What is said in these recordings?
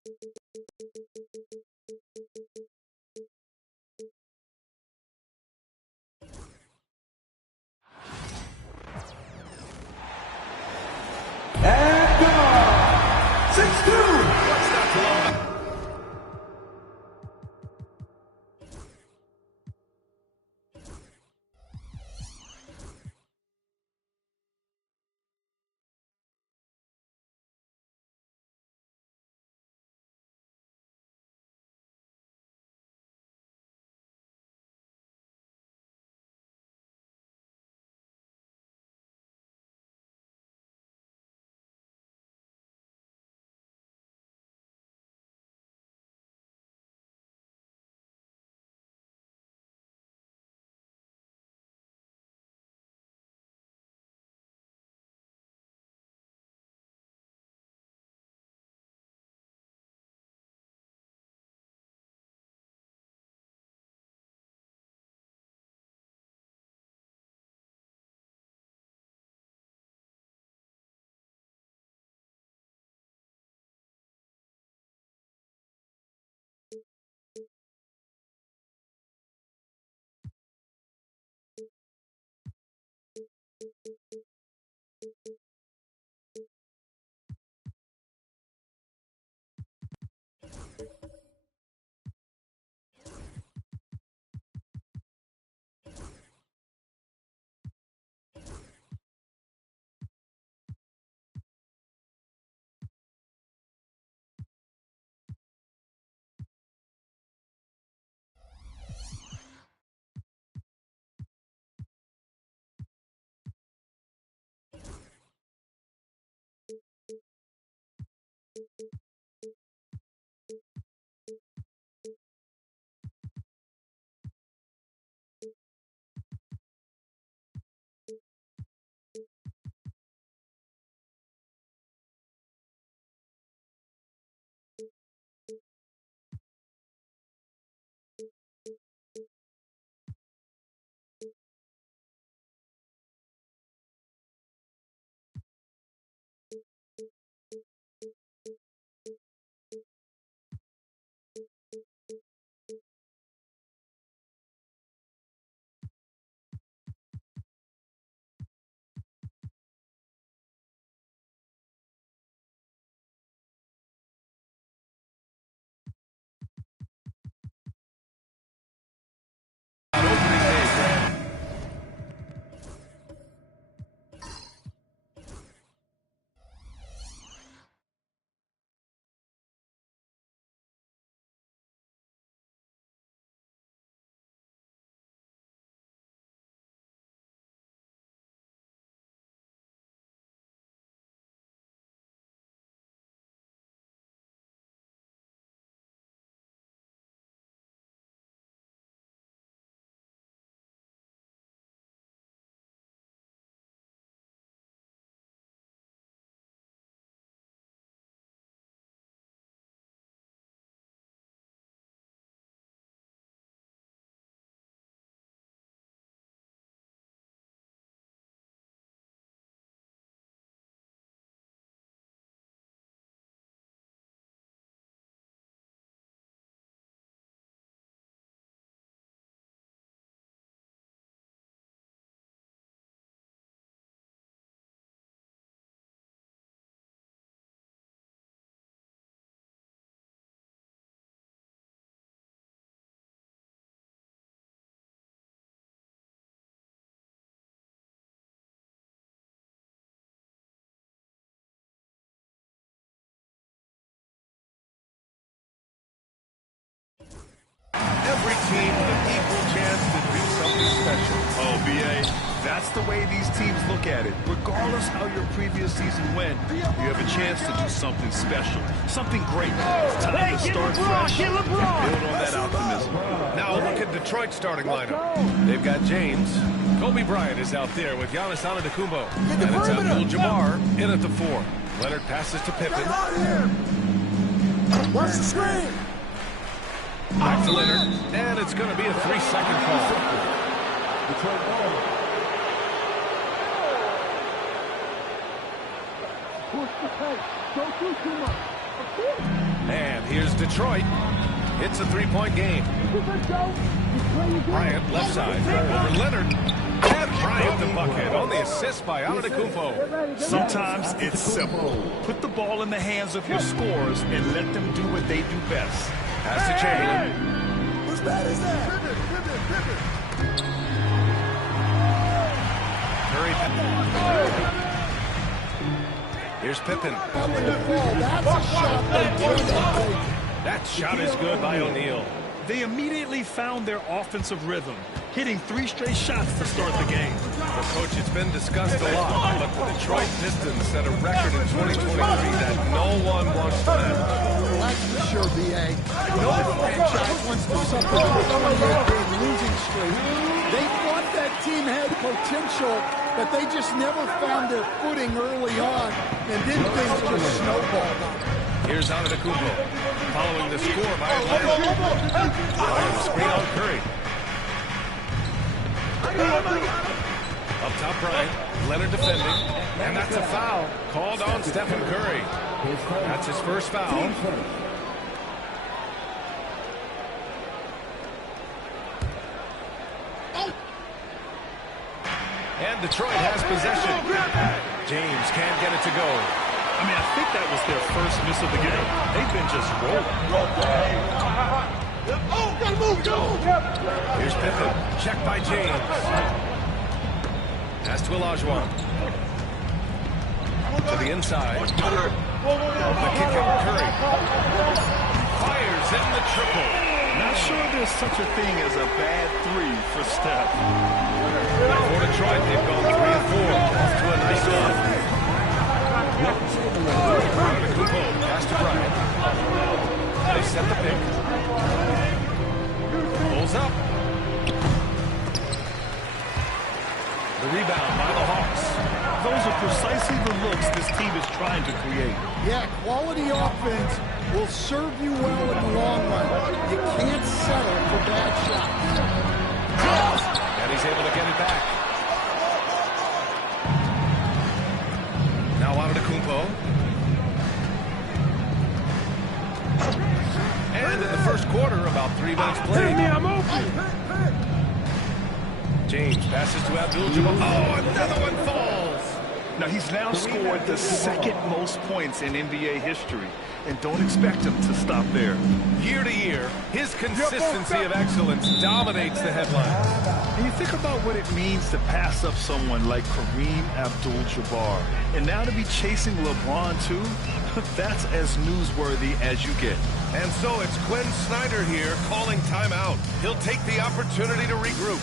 And go! 6-2! What's not to love? Every team with an equal chance to do something special. Oh, BA, that's the way these teams look at it. Regardless how your previous season went, you have a chance to do something special, something great. Time to start fresh and build on that optimism. Now look at Detroit's starting lineup. They've got James. Kobe Bryant is out there with Giannis Antetokounmpo. And it's Abdul-Jabbar in at the 4. Leonard passes to Pippen. Watch the screen. Back to Leonard, and it's going to be a 3-second call. Detroit ball. Push the pace. Don't do too much. And here's Detroit. It's a three-point game. Bryant, left side. Over Leonard. And Bryant the bucket on the assist by Antetokounmpo. Sometimes it's simple. Put the ball in the hands of your scorers and let them do what they do best. Pass to Chamberlain. Whose bad is that? Curry. Here's Pippen. That's a shot they did take. That shot is good by O'Neal. They immediately found their offensive rhythm, hitting 3 straight shots to start the game. Well, Coach, it's been discussed a lot, but the Detroit Pistons set a record in 2023 that no one wants to have. Well, that's for sure, B.A. No franchise wants to suffer a 28-game losing streak. They thought that team had potential, but they just never found their footing early on, and then things just snowballed on them. Here's Antetokounmpo, following the score by Atlanta. Screen on Curry. Up top Bryant, Leonard defending, and that's a foul called on Stephen Curry. That's his first foul. And Detroit has possession. James can't get it to go. I mean, I think that was their first miss of the game. They've been just rolling. Here's Pippen. Checked by James. Pass to Olajuwon. To the inside. The kick out Curry. Fires in the triple. Not sure there's such a thing as a bad 3 for Steph. For Detroit, they've gone 3 of 4. Off to a nice start. Antetokounmpo, pass to Bryant. They set the pick. Pulls up. The rebound by the Hawks. Those are precisely the looks this team is trying to create. Yeah, quality offense will serve you well in the long run. You can't settle for bad shots. And he's able to get it back. Now Antetokounmpo. And in the first quarter, about 3 minutes played. James passes to Abdul-Jabbar. Oh, another one falls. Now, he's now scored the second most points in NBA history, and don't expect him to stop there. Year to year, his consistency of excellence dominates the headlines. And you think about what it means to pass up someone like Kareem Abdul-Jabbar, and now to be chasing LeBron, too? That's as newsworthy as you get. And so it's Quinn Snyder here calling timeout. He'll take the opportunity to regroup.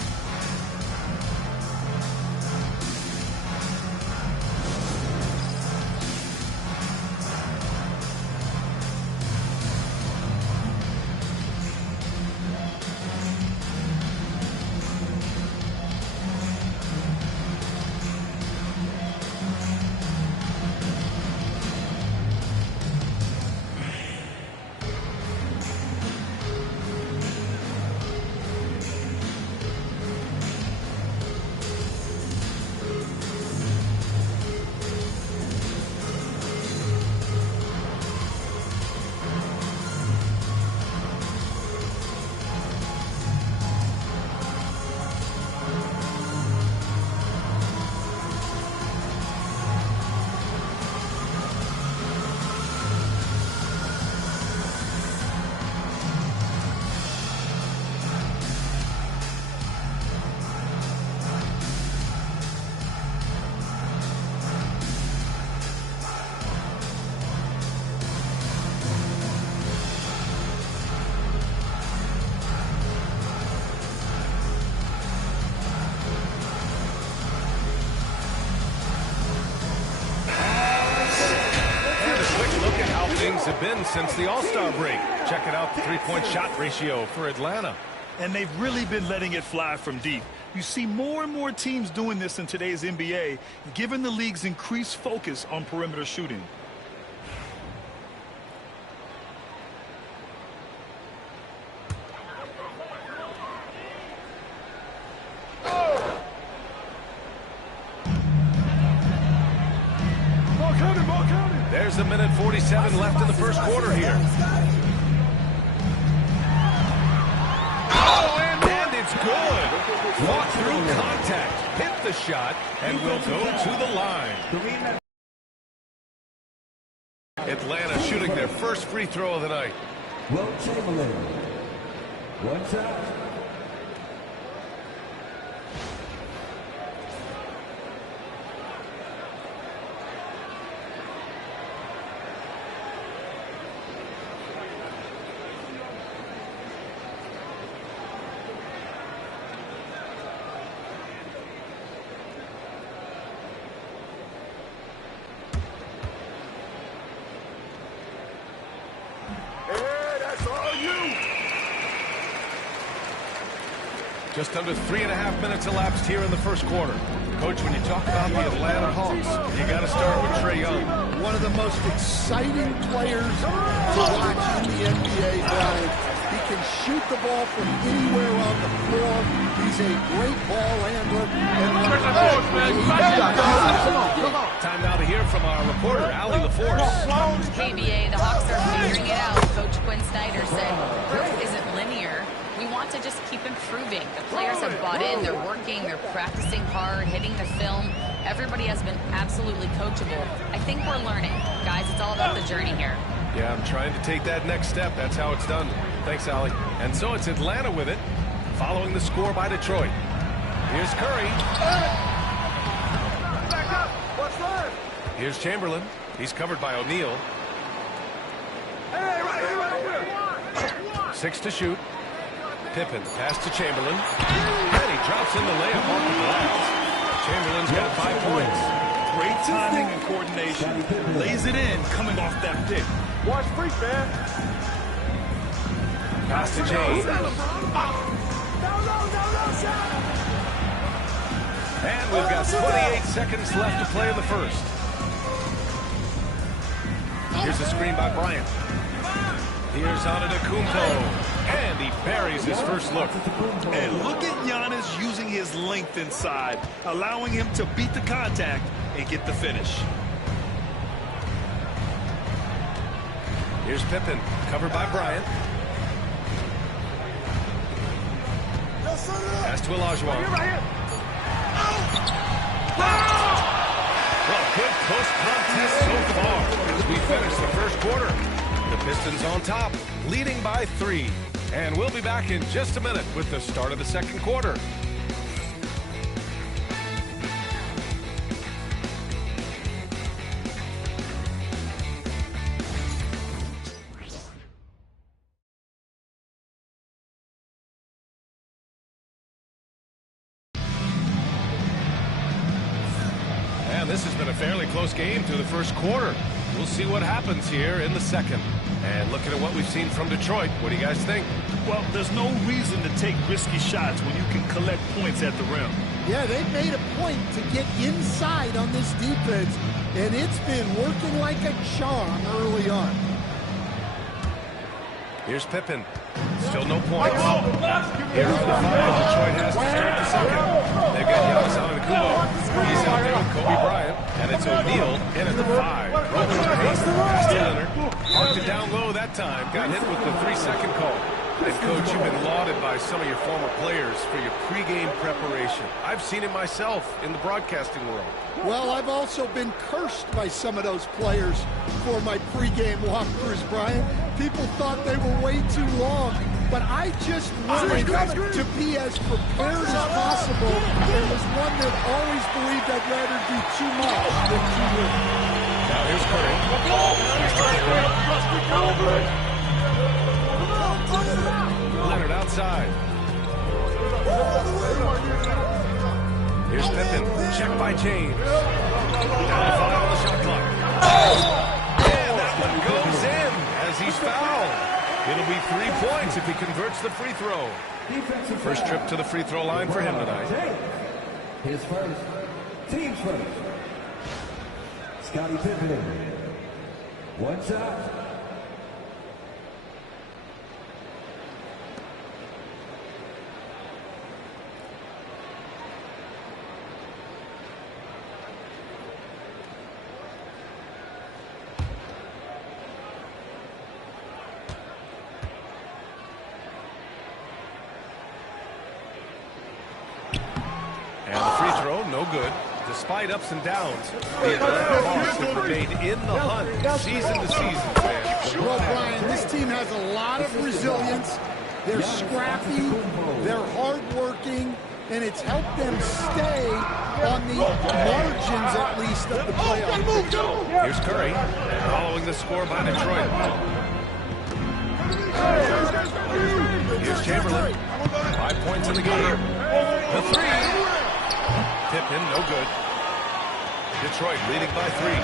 Have been since the All-Star break. Checking out the three-point shot ratio for Atlanta. And they've really been letting it fly from deep. You see more and more teams doing this in today's NBA, given the league's increased focus on perimeter shooting. There's a minute 40 2:47 left in the first quarter here. Oh, and it's good. Walk through contact, hit the shot, and will go to the line. Atlanta shooting their first free throw of the night. Will Chamberlain. One shot. Just under 3.5 minutes elapsed here in the first quarter. Coach, when you talk about the Atlanta Hawks, you got to start with Trae Young. One of the most exciting players to watch in the NBA, Brian. He can shoot the ball from anywhere on the floor. He's a great ball handler. And Time now to hear from our reporter, Allie LaForce. KBA, the Hawks are figuring it out. Coach Quinn Snyder said growth isn't linear. We want to just keep improving. The players have bought in. They're working. They're practicing hard, hitting the film. Everybody has been absolutely coachable. I think we're learning. Guys, it's all about the journey here. Yeah, I'm trying to take that next step. That's how it's done. Thanks, Allie. And so it's Atlanta with it, following the score by Detroit. Here's Curry. Here's Chamberlain. He's covered by O'Neal. 6 to shoot. Pippen, pass to Chamberlain. And he drops in the layup off the glass. Chamberlain's got 5 points. Great timing and coordination. Lays it in, coming off that pick. Watch freak, man. Pass to James. And we've got 28 seconds left to play in the first. Here's a screen by Bryant. Here's Antetokounmpo. And he buries his first look. And look at Giannis using his length inside, allowing him to beat the contact and get the finish. Here's Pippen, covered by Bryant. Pass to Olajuwon. Well, good close contest so far as we finish the first quarter. The Pistons on top, leading by 3. And we'll be back in just a minute with the start of the second quarter. And this has been a fairly close game through the first quarter. We'll see what happens here in the second. And looking at what we've seen from Detroit, what do you guys think? Well, there's no reason to take risky shots when you can collect points at the rim. Yeah, they've made a point to get inside on this defense, and it's been working like a charm early on. Here's Pippen. Still no points. Here are the 5 Detroit has to start the second. They've got Giannis Antetokounmpo. He's out there with Kobe Bryant. And it's O'Neal in at the 5. Robles to Hayes. Pass to Leonard. Marked it down low that time. Got hit with the 3-second call. And, Coach, you've been lauded by some of your former players for your pregame preparation. I've seen it myself in the broadcasting world. Well, I've also been cursed by some of those players for my pregame walkthroughs, Brian. People thought they were way too long, but I just wanted to be as prepared as possible and was one that always believed I'd rather do too much than too little. Now here's Curry. Leonard outside. Here's Pippen. Checked by James. Down to 5 on the shot clock. And that one goes in as he's fouled. It'll be 3 points if he converts the free throw. First trip to the free throw line for him tonight. His first. Team's first. Scottie Pippen. One shot. no good. Despite ups and downs, the Atlanta Hawks have remained in the hunt season to season, man. Well, Brian, this team has a lot of resilience. They're scrappy, they're hardworking, and it's helped them stay on the margins, at least, of the playoffs. Here's Curry, following the score by Detroit. Here's Chamberlain. 5 points in the game. The three. Tip in, no good. Detroit leading by 3.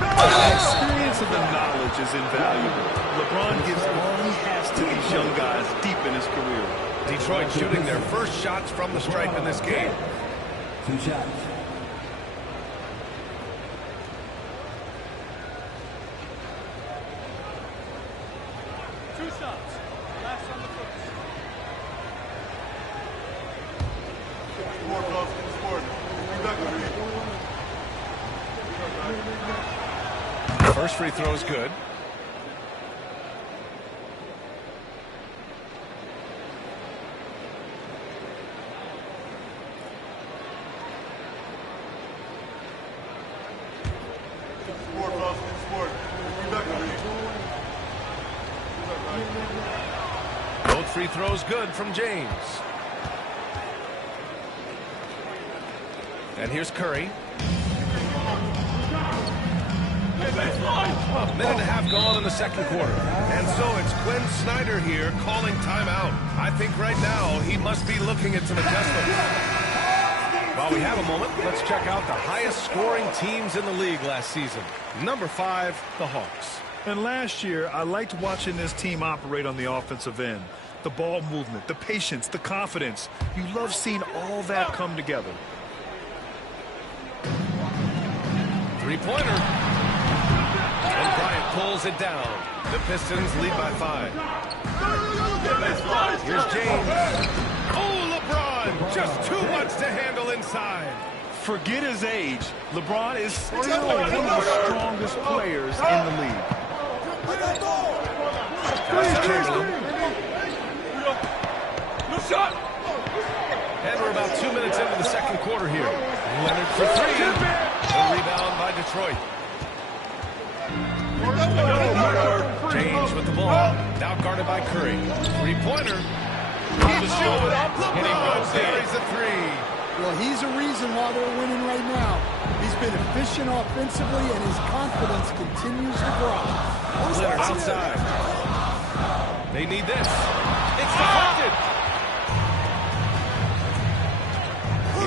The experience and the knowledge is invaluable. LeBron gives all he has to these young guys deep in his career. Detroit shooting their first shots from the stripe in this game. 2 shots. First free throw is good. Both free throws good from James. And here's Curry. A minute and a half gone in the second quarter. And so it's Quinn Snyder here calling timeout. I think right now he must be looking at some adjustments. While we have a moment, let's check out the highest scoring teams in the league last season. Number 5, the Hawks. And last year, I liked watching this team operate on the offensive end. The ball movement, the patience, the confidence. You love seeing all that come together. Three-pointer. And Bryant pulls it down. The Pistons lead by 5. Here's James. Oh, LeBron! Just too much to handle inside. Forget his age. LeBron is still one of the strongest players in the league. And we're about 2 minutes into the second quarter here. Leonard for 3. A rebound by Detroit. James with the ball. Now guarded by Curry. Three-pointer. And he runs there. He's a 3. Well, he's a reason why they're winning right now. He's been efficient offensively, and his confidence continues to grow. Leonard outside. They need this. It's deflected.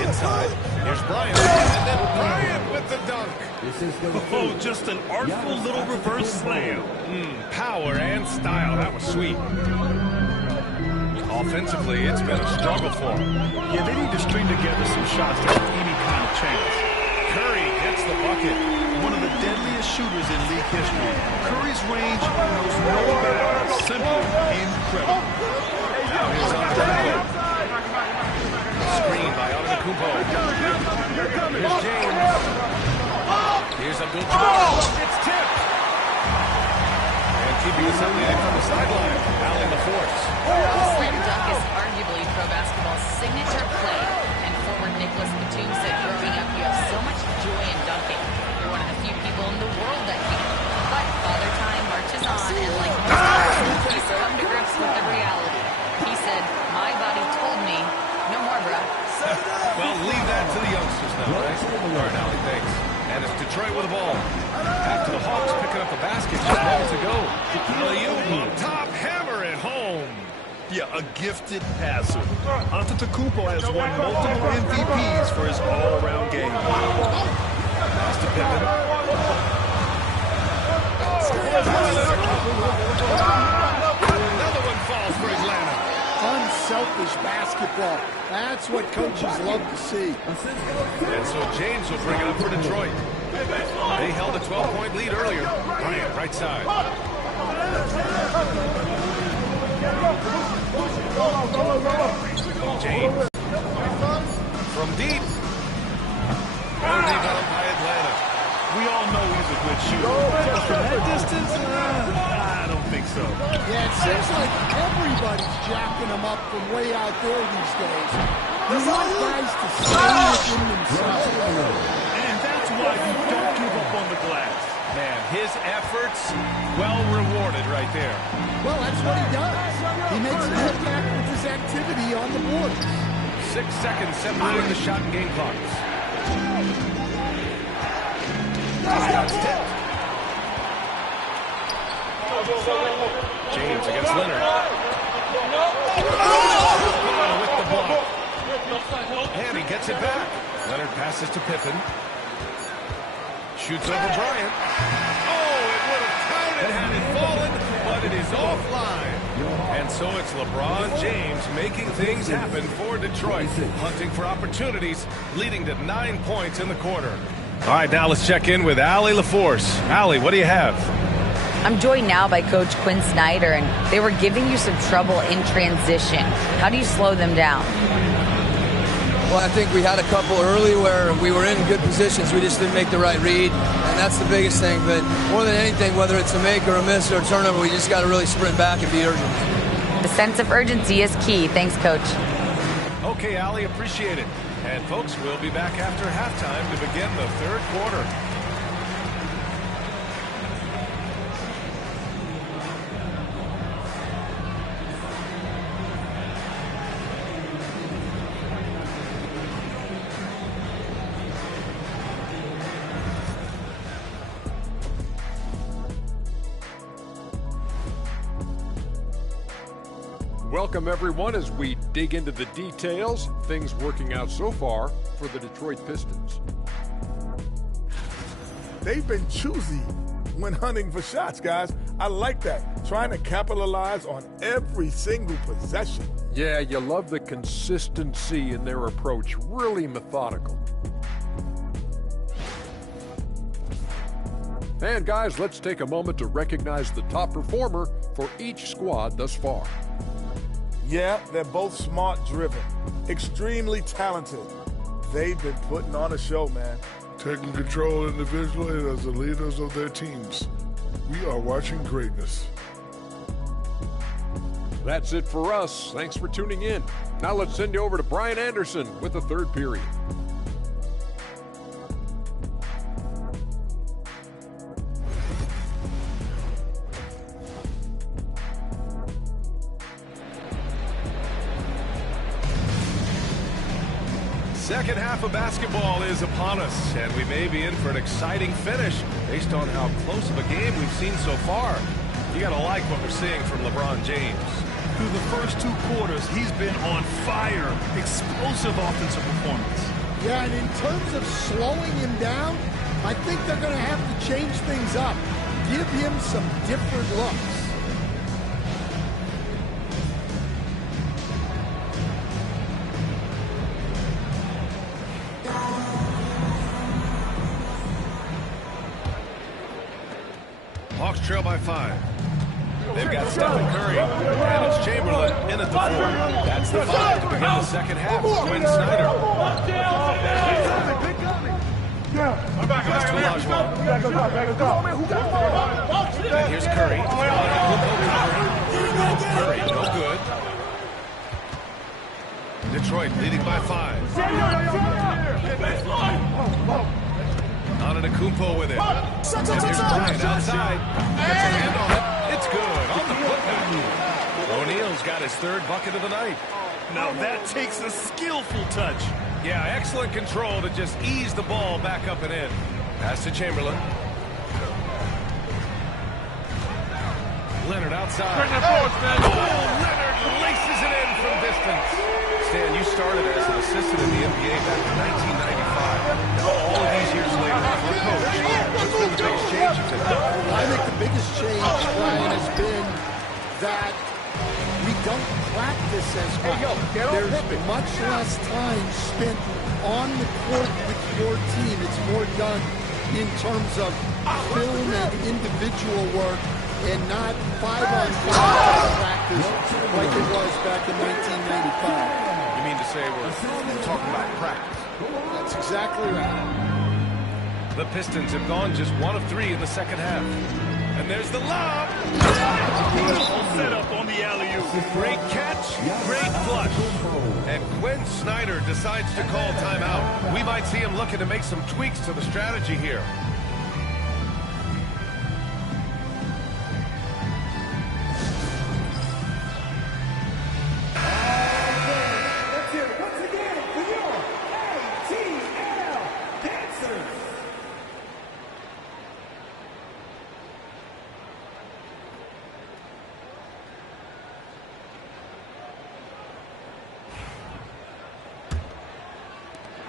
Inside. Here's Bryant. And then Bryant with the dunk. Oh, just an artful little reverse slam. Power and style. That was sweet. Offensively, it's been a struggle for them. Yeah, they need to string together some shots to have any kind of chance. Curry hits the bucket. One of the deadliest shooters in league history. Curry's range knows no bounds. Simply incredible. Here's Antetokounmpo. Screen by Antetokounmpo. Here's James. Here's Abdul-Jabbar. It's tipped. And keeping us updated from the sideline. Allen LaForce. The slam dunk is arguably pro basketball's signature play. And forward Nicholas Batum said growing up you have so much joy in dunking. You're one of the few people in the world that can. But Father Time marches on, and like most others, he's come to grips with the reality. He said, my body told me, no more, bruh. Well, leave that to the youngsters now, right? All right, Allie, thanks. And it's Detroit with the ball. Back to the Hawks, picking up the basket. Just moments ago. Alley-oop on top, hammer it home. Yeah, a gifted passer. Antetokounmpo has won multiple MVPs for his all-around game. Pass to Pippen. Another one falls for Atlanta. Unselfish basketball. That's what coaches love to see. And so James will bring it up for Detroit. They held a 12-point lead earlier. Bryant, right side. James. From deep. Well rebound by Atlanta. We all know he's a good shooter. Just from that distance, I don't think so. so. Yeah, it seems like everybody's jacking them up from way out there these days. You want guys to stay within themselves. And that's why you don't give up on the glass. Man, his efforts, well rewarded right there. Well, that's what he does. He makes an impact with his activity on the board. 6 seconds separating the shot and game clocks. Shot's tipped. James against Leonard. With the block. And he gets it back. Leonard passes to Pippen. Shoots over Bryant. Oh, it would have counted had it fallen, but it is offline. And so it's LeBron James making things happen for Detroit, hunting for opportunities, leading to 9 points in the quarter. All right, now let's check in with Allie LaForce. Allie, what do you have? I'm joined now by Coach Quinn Snyder, and they were giving you some trouble in transition. How do you slow them down? Well, I think we had a couple early where we were in good positions. We just didn't make the right read, and that's the biggest thing. But more than anything, whether it's a make or a miss or a turnover, we just got to really sprint back and be urgent. The sense of urgency is key. Thanks, Coach. Okay, Allie, appreciate it. And folks, we'll be back after halftime to begin the third quarter. Welcome, everyone, as we dig into the details. Things working out so far for the Detroit Pistons. They've been choosy when hunting for shots, guys. I like that. Trying to capitalize on every single possession. Yeah, you love the consistency in their approach. Really methodical. And guys, let's take a moment to recognize the top performer for each squad thus far. Yeah, they're both smart-driven, extremely talented. They've been putting on a show, man. Taking control individually as the leaders of their teams. We are watching greatness. That's it for us. Thanks for tuning in. Now let's send you over to Brian Anderson with the third period. Second half of basketball is upon us, and we may be in for an exciting finish based on how close of a game we've seen so far. You gotta like what we're seeing from LeBron James. Through the first 2 quarters, he's been on fire. Explosive offensive performance. Yeah, and in terms of slowing him down, I think they're going to have to change things up. Give him some different looks. Hawks trail by 5. They've got Stephen Curry, and it's Chamberlain in at the 4. That's the 5 to begin the second half. Quinn Snyder. And here's Curry. Curry, no good. Detroit leading by 5. Antetokounmpo with it. And here's Bryant outside. Gets a hand on it. It's good on the putback. O'Neal's got his 3rd bucket of the night. Now that takes a skillful touch. Yeah, excellent control to just ease the ball back up and in. Pass to Chamberlain. Leonard outside. Leonard laces it in from distance. Stan, you started as an assistant in the NBA back in 1995. Now, all of these years later, you're a coach. What's been the biggest change you've taken? I think the biggest change, Brian, has been that we don't practice as much. There's much less time spent on the court with your team. It's more done in terms of film and individual work and not 5-on-5 practice like it was back in 1995. You mean to say we're talking about practice? That's exactly right. The Pistons have gone just 1 of 3 in the second half. And there's the lob. Beautiful setup on the alley-oop. Great catch, great flush. And Quinn Snyder decides to call timeout. We might see him looking to make some tweaks to the strategy here.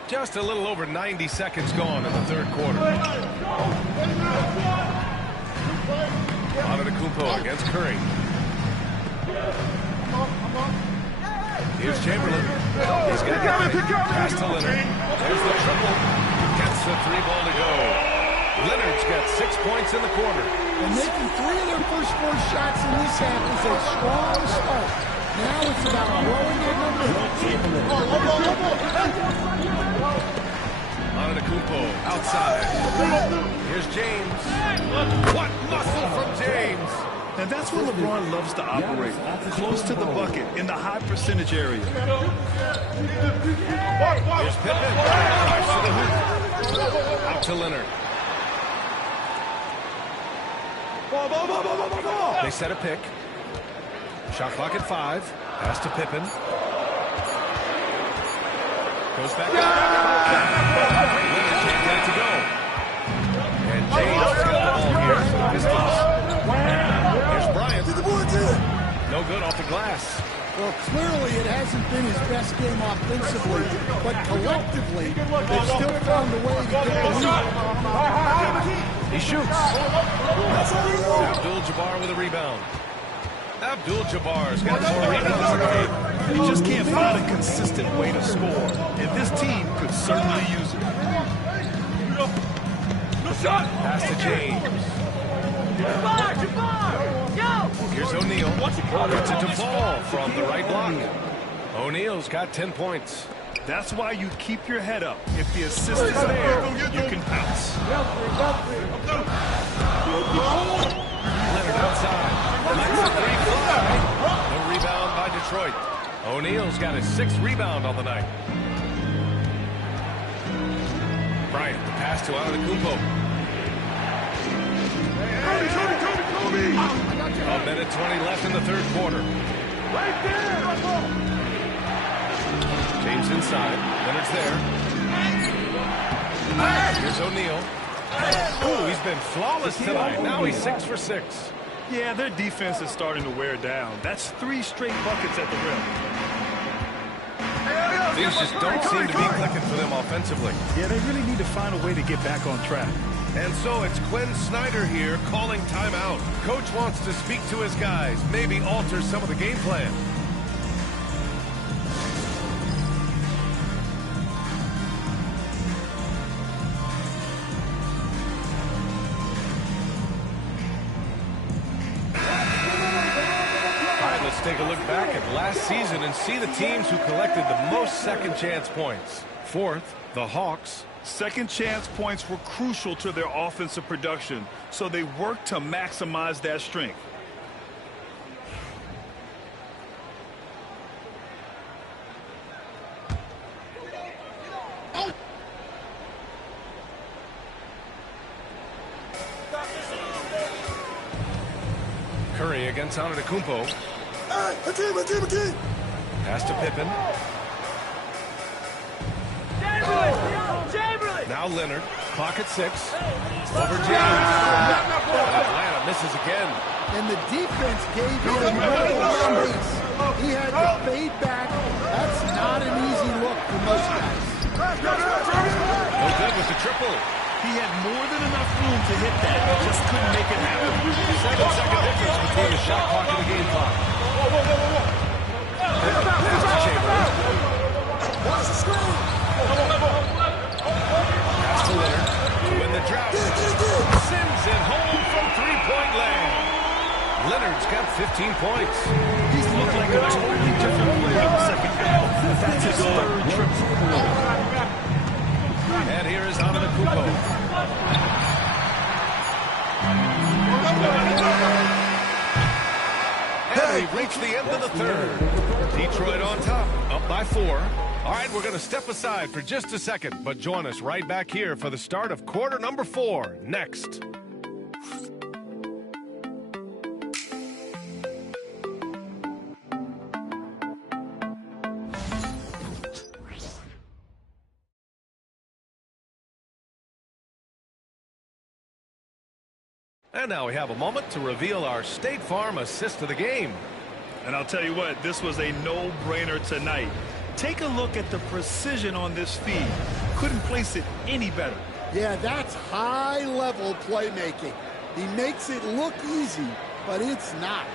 Just a little over 90 seconds gone in the third quarter. Antetokounmpo against Curry. Here's Chamberlain. He's got it. Pass to Leonard. There's the triple. Gets the three ball to go. Leonard's got 6 points in the quarter. And making 3 of their first 4 shots in this half is a strong start. Now it's about growing their number. Antetokounmpo outside. Here's James. What muscle from James? And that's where LeBron loves to operate. Close to the bucket, in the high percentage area. Here's Pippen. Drives to the hoop. Out to Leonard. They set a pick. Shot clock at 5. Pass to Pippen. Goes back up. Leonard can't get it to go. And James has got the ball here for the Pistons. Here's Bryant. No good off the glass. Well, clearly it hasn't been his best game offensively, but collectively, they've still found a way to get the lead. He shoots. Abdul-Jabbar with a rebound. Abdul-Jabbar's got 4 rebounds tonight. You just can't find a consistent way to score, and this team could certainly use it. Pass to James. Here's O'Neal. Gets it to fall from the right block. O'Neal's got 10 points. That's why you keep your head up. If the assist is there, you can pounce. Leonard outside. Lets the 3 fly. No rebound by Detroit. O'Neal's got his 6th rebound on the night. Bryant, the pass to Antetokounmpo. A minute 20 left in the third quarter. James inside. Leonard's there. Here's O'Neal. Oh, he's been flawless tonight. Now he's 6 for 6. Yeah, their defense is starting to wear down. That's 3 straight buckets at the rim. Things just don't seem to be clicking for them offensively. Yeah, they really need to find a way to get back on track. And so it's Quinn Snyder here calling timeout. Coach wants to speak to his guys, maybe alter some of the game plan. All right, let's take a look back at last season and see the teams who collected the most second chance points. Fourth, the Hawks. Second chance points were crucial to their offensive production, so they worked to maximize that strength. Curry against Antetokounmpo. Pass to Pippen. Now Leonard. Clock at 6. Over James. Atlanta misses again. And the defense gave him no space. He had to fade back. That's not an easy look for most guys. No good with the triple. He had more than enough room to hit that, just couldn't make it happen. 7-second difference between the shot clock and the game clock. Pass to Chamberlain. Pass to Leonard to win the drought. Sends it home from three-point land. Leonard's got 15 points. He's looked like a totally different player in the second half. That's his 3rd triple. And here is Antetokounmpo. We've reached the end of the third. Detroit on top, up by 4. All right, we're going to step aside for just a second, but join us right back here for the start of quarter number 4 next. And now we have a moment to reveal our State Farm assist of the game. And I'll tell you what, this was a no-brainer tonight. Take a look at the precision on this feed. Couldn't place it any better. Yeah, that's high-level playmaking. He makes it look easy, but it's not.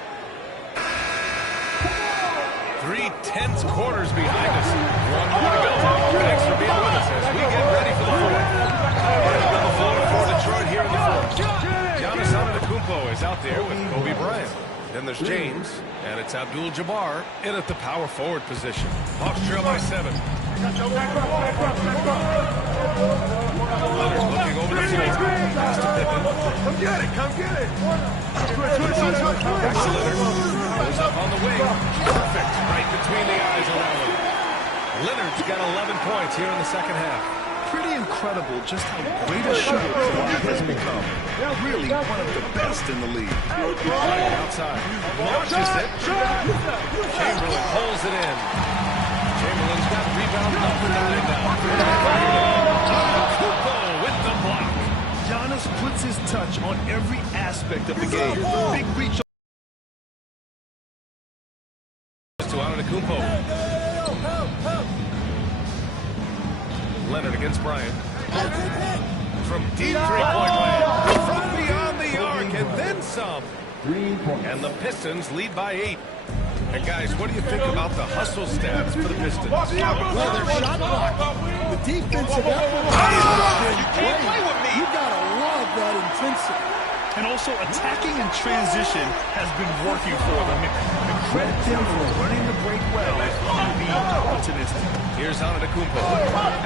3 tense quarters behind us. 1 more to go. Thanks for being with us as we get ready for the 4th. And on the floor for Detroit here in the 4th. Giannis Antetokounmpo is out there with Kobe Bryant. Then there's James, and it's Abdul-Jabbar in at the power forward position. Hawks trail by 7. Leonard looking over the floor. Pass to Pippen. Come get it, come get it. Back to Leonard. Goes up on the wing. Perfect. Right between the eyes of Allen. Leonard's got 11 points here in the second half. Pretty incredible just how great a shooter Kawhi has become. Really one of the best in the league. Outside. Launches it. Chamberlain pulls it in. Chamberlain's got rebound number 9 now. Antetokounmpo with the block. Giannis puts his touch on every aspect of the game. Big reach. To Antetokounmpo. Leonard against Bryant. From deep three-point land. From beyond the arc and then some. And the Pistons lead by 8. And guys, what do you think about the hustle stats for the Pistons? Well, their shot block, the defensive effort. You can't play with me. You gotta love that intensity. And also attacking in transition has been working for them. And credit them for running the break well and being opportunistic. Here's Antetokounmpo.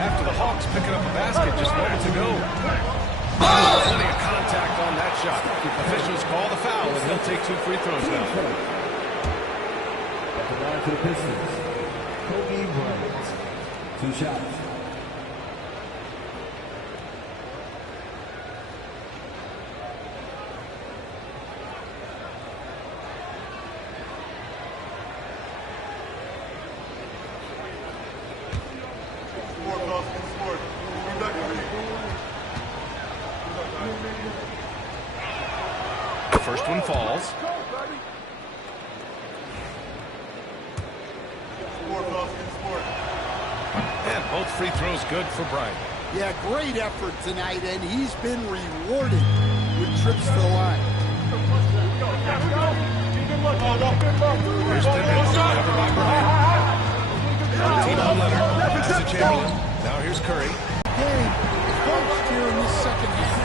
After the Hawks picking up a basket just moments ago. Plenty of contact on that shot. Officials call the foul, and he'll take 2 free throws now. At the line for the Pistons, Kobe Bryant. 2 shots. First one falls. And both free throws good for Bryant. Yeah, great effort tonight, and he's been rewarded with trips to the line. Here's Pippen, covered by Bryant. Team on Leonard. This is Chamberlain. Now here's Curry. Game coached here in this second half.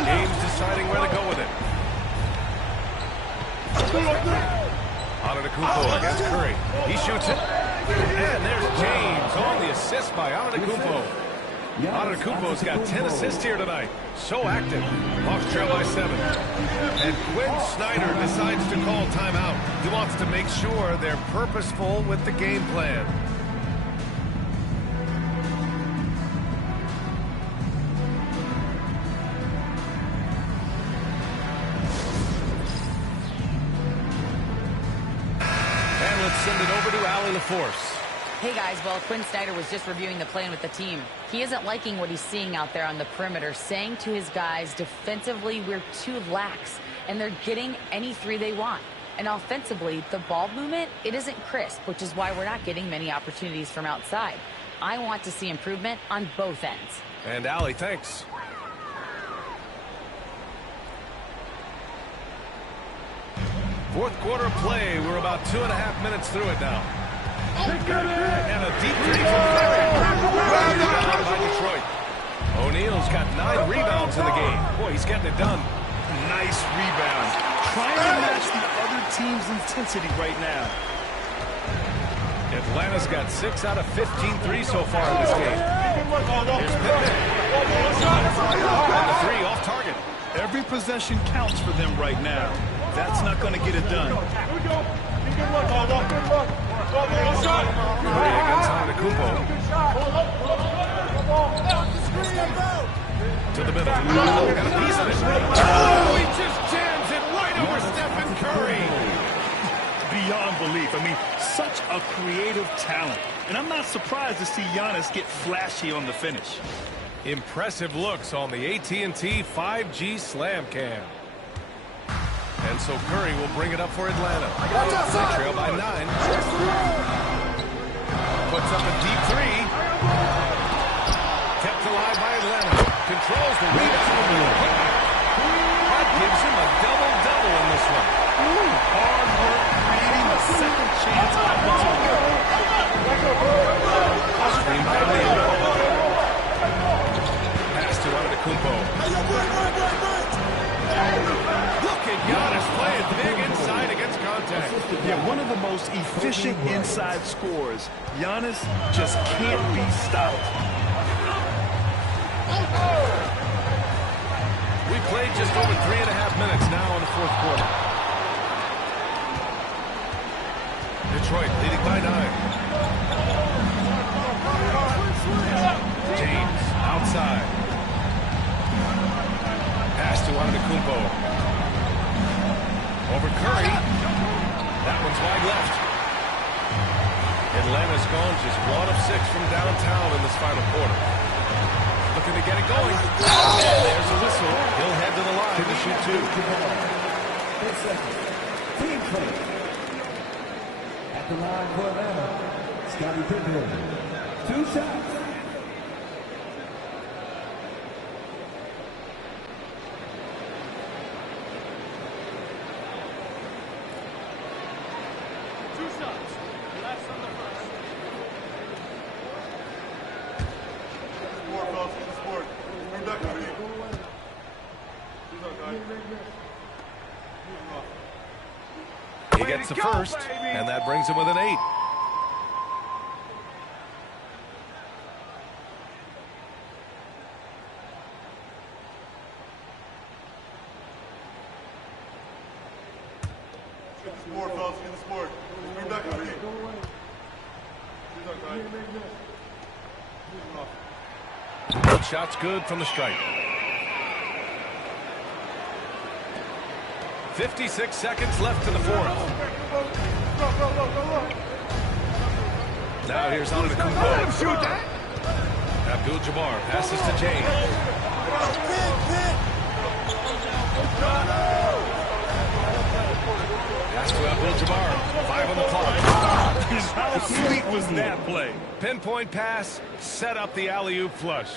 James deciding where to go with it. Antetokounmpo against Curry. He shoots it. And there's James on the assist by Antetokounmpo. Antetokounmpo's got 10 assists here tonight. So active. Hawks trail by 7. And Quinn Snyder decides to call timeout. He wants to make sure they're purposeful with the game plan. Send it over to Allie LaForce. Hey guys, well, Quinn Snyder was just reviewing the plan with the team. He isn't liking what he's seeing out there on the perimeter, saying to his guys, defensively, we're too lax, and they're getting any 3 they want. And offensively, the ball movement, it isn't crisp, which is why we're not getting many opportunities from outside. I want to see improvement on both ends. And Allie, thanks. Fourth quarter play. We're about 2.5 minutes through it now. And a deep three from Curry. Rebound by Detroit. O'Neal's got 9 rebounds in the game. Boy, he's getting it done. Nice rebound. Trying to match the other team's intensity right now. Atlanta's got 6 out of 15 threes so far in this game. Here's Pippen. And the 3 off target. Every possession counts for them right now. That's not going to get it done. Curry against Antetokounmpo. To the middle. Got a piece of it. Oh, he just jams it right over Stephen Curry. Beyond belief. I mean, such a creative talent. And I'm not surprised to see Giannis get flashy on the finish. Impressive looks on the AT&T 5G Slam Cam. And so Curry will bring it up for Atlanta. They trail by 9. Puts up a deep three. Kept alive by Atlanta. Controls the rebound. That gives him a double-double in this one. Hard work creating a second chance opportunity. Screen by Leo. Pass to Antetokounmpo. Look at Giannis playing big inside against contact. Yeah, one of the most efficient inside scorers. Giannis just can't be stopped. We played just over 3.5 minutes now in the fourth quarter. Detroit leading by 9. James outside. Pass to Antetokounmpo. Over Curry. That one's wide left. Atlanta's gone just 1 of 6 from downtown in this final quarter. Looking to get it going. And there's a whistle. He'll head to the line to shoot 2. Team play. At the line for Atlanta, Scottie Pippen. 2 shots. He gets the first, and that brings him with an 8. Both shots good from the stripe. 56 seconds left in the fourth. Now here's Antetokounmpo. Abdul-Jabbar passes to James. Pass to Abdul-Jabbar. 5 on the clock. How sweet was that play? Pinpoint pass, set up the alley-oop flush.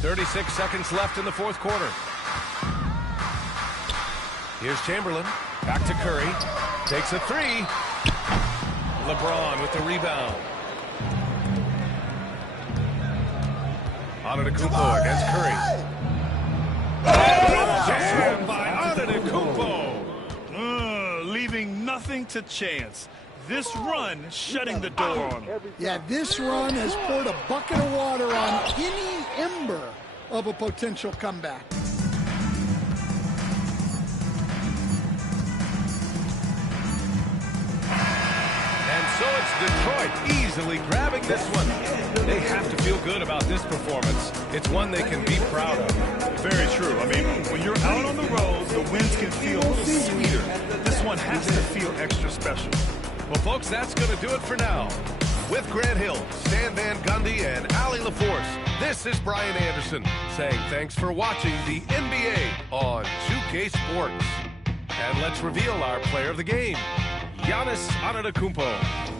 36 seconds left in the fourth quarter. Here's Chamberlain. Back to Curry. Takes a 3. LeBron with the rebound. Antetokounmpo against Curry. Jammed by Antetokounmpo. Leaving nothing to chance. This run shutting the door on him. Yeah, this run has poured a bucket of water on any ember of a potential comeback. So it's Detroit easily grabbing this one. They have to feel good about this performance. It's one they can be proud of. Very true. I mean, when you're out on the road, the wins can feel sweeter. This one has to feel extra special. Well, folks, that's going to do it for now. With Grant Hill, Stan Van Gundy, and Allie LaForce, this is Brian Anderson saying thanks for watching the NBA on 2K Sports. And let's reveal our player of the game, Giannis Antetokounmpo.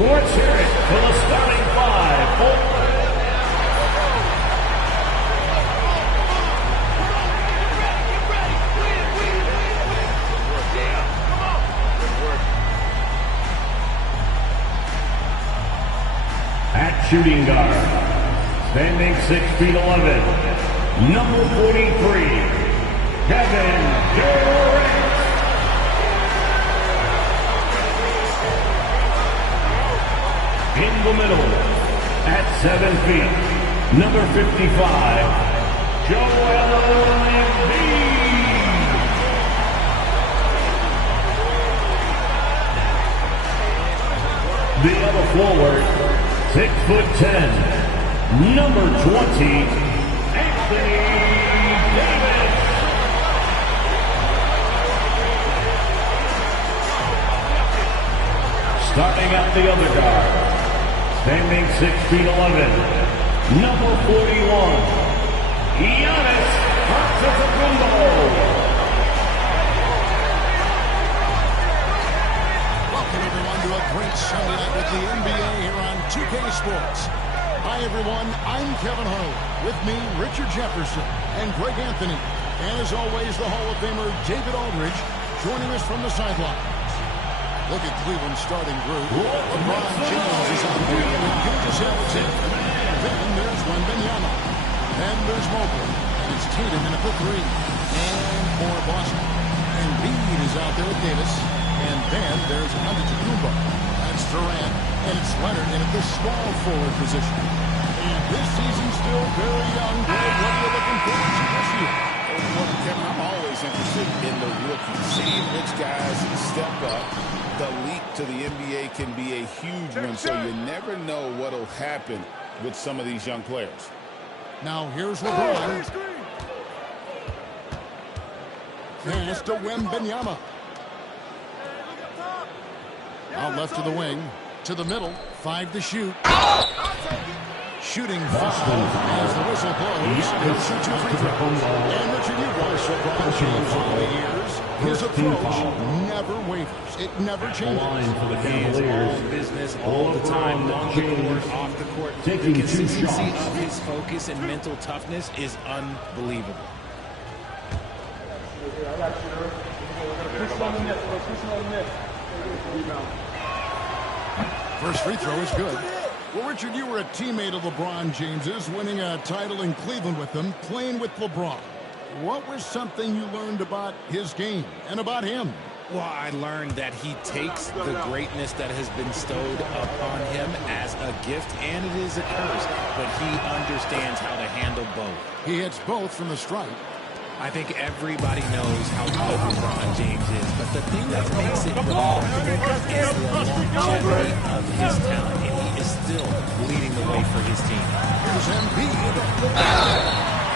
Let's hear it for the starting five. At shooting guard, standing 6 feet 11, number 43, Kevin Durant. In the middle, at 7 feet, number 55, Joel Embiid. The other forward, 6'10", number 20, Anthony Davis. Starting at the other guard, standing 6 feet 11, number 41, Giannis Antetokounmpo. Welcome everyone to a great Sunday night with the NBA here on 2K Sports. Hi everyone, I'm Kevin Harlan. With me, Richard Jefferson and Greg Anthony. And as always, the Hall of Famer David Aldridge joining us from the sidelines. Look at Cleveland's starting group. LeBron James is out there with Gilgeous-Alexander. Then there's Wembanyama. Then there's Mobley. And it's Tatum in at the 3. And for Boston. And Embiid is out there with Davis. And then there's Antetokounmpo. That's Durant. And it's Leonard in at the small forward position. And this season's still very young. Greg, what are you looking forward to this year? Well, Kevin, I'm always interested in the rookies. Seeing which guys step up. The leap to the NBA can be a huge one, so you never know what will happen with some of these young players. Now here's LeBron. Pass to Wembanyama. Out left to the wing. To the middle. 5 to shoot. Shooting foul as the whistle blows. He'll shoot 2 free throws. And Richard, you've watched LeBron James over the years. His approach never wavers. It never changes. He is all business all the time, on the court, off the court. The consistency of his focus and mental toughness is unbelievable. First free throw is good. Well, Richard, you were a teammate of LeBron James's, winning a title in Cleveland with him, playing with LeBron. What was something you learned about his game and about him? Well, I learned that he takes the greatness that has been bestowed upon him as a gift, and it is a curse, but he understands how to handle both. He hits both from the stripe. I think everybody knows how good LeBron James is, but the thing that makes it remarkable is the longevity of his talent, and he is still leading the way for his team. Here's Embiid.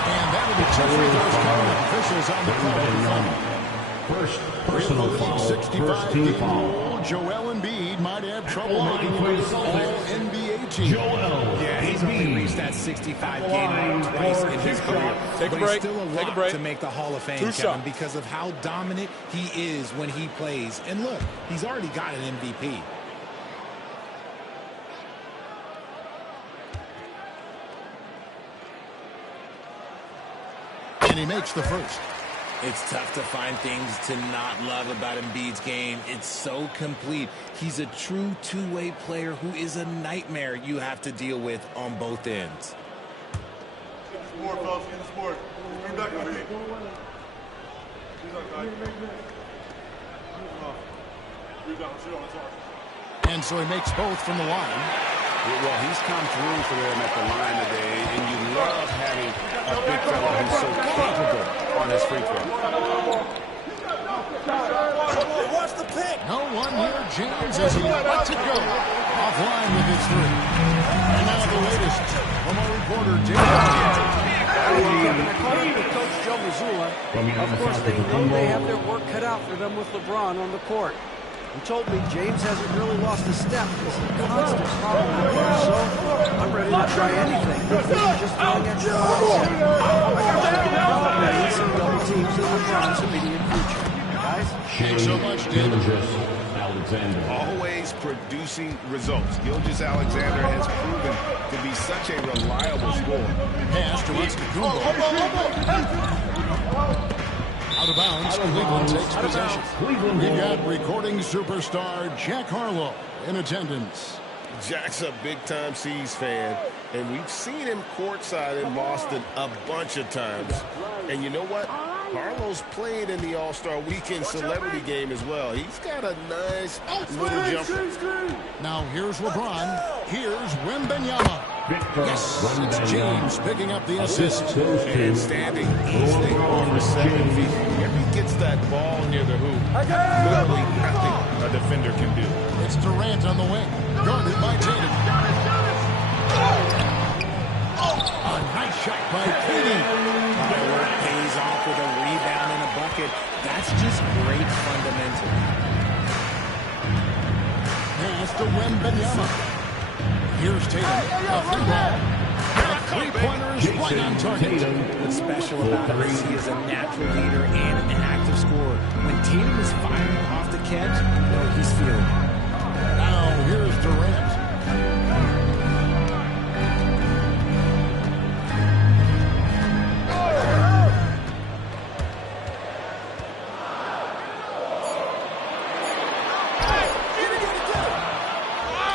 And that'll be 2 free throws coming with officials on the call. First personal foul, first team foul. Joel Embiid might have trouble making it with all-NBA team. Yeah, he's only reached that 65 game mark twice in his career. Take a break. Still a lot to make the Hall of Fame, Kevin, because of how dominant he is when he plays. And look, he's already got an MVP. And he makes the first. It's tough to find things to not love about Embiid's game. It's so complete. He's a true two-way player who is a nightmare you have to deal with on both ends. And so he makes both from the line. Well, he's come through for them at the line today, and you love having a big fella who's so capable on his free throw. Watch the pick. No one near James as he lets it go. Offline with his 3. And now the latest from our reporter, David. According to Coach Joe Mazzulla, of course they know they have their work cut out for them with LeBron on the court. He told me James hasn't really lost a step. It's a constant problem with him, so I'm ready to try anything. Just throwing extra balls. I need some double teams in LeBron's immediate future. Guys? Thanks so much, David. Gilgeous-Alexander. Always producing results. Gilgeous-Alexander has proven to be such a reliable scorer. Pass to Antetokounmpo. Out of bounds, Cleveland takes possession. We've got recording superstar Jack Harlow in attendance. Jack's a big-time C's fan, and we've seen him courtside in Boston a bunch of times. And you know what? Harlow's played in the All-Star Weekend celebrity game as well. He's got a nice little jumper. Now here's LeBron. Here's Wembanyama. Yes, it's James picking up the assist. And standing easily over 7 feet. If he gets that ball near the hoop, literally nothing a defender can do. It's Durant on the wing, guarded by Tatum. A nice shot by Katie. The work pays off with a rebound and a bucket. That's just great fundamental. Pass to Wembanyama. Here's Tatum. A free ball. A three-pointer is right on target. What's special about him is he is a natural leader and an active scorer. When Tatum is firing off the catch, you know he's feeling it. Now here's Durant.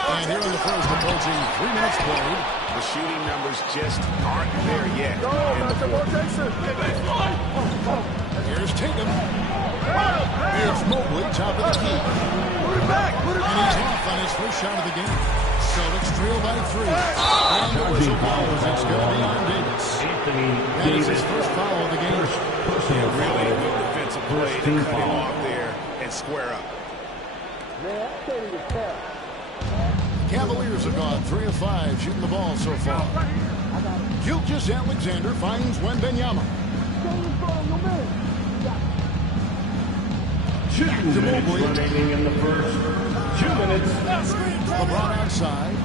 And here in the first, approaching 3 minutes played. The shooting numbers just aren't there yet. Here's Tatum. It's Mobley, top of the key. And he's off on his first shot of the game. Celtics trail by 3. And the whistle blows. It's going to be on Davis. That is his first foul of the game. Really good defensive play to cut him off there and square up. Cavaliers have gone 3 of 5 shooting the ball so far. Gilgeous-Alexander finds Wembanyama. Back to Mobley. Remaining in the first 2 minutes. LeBron outside.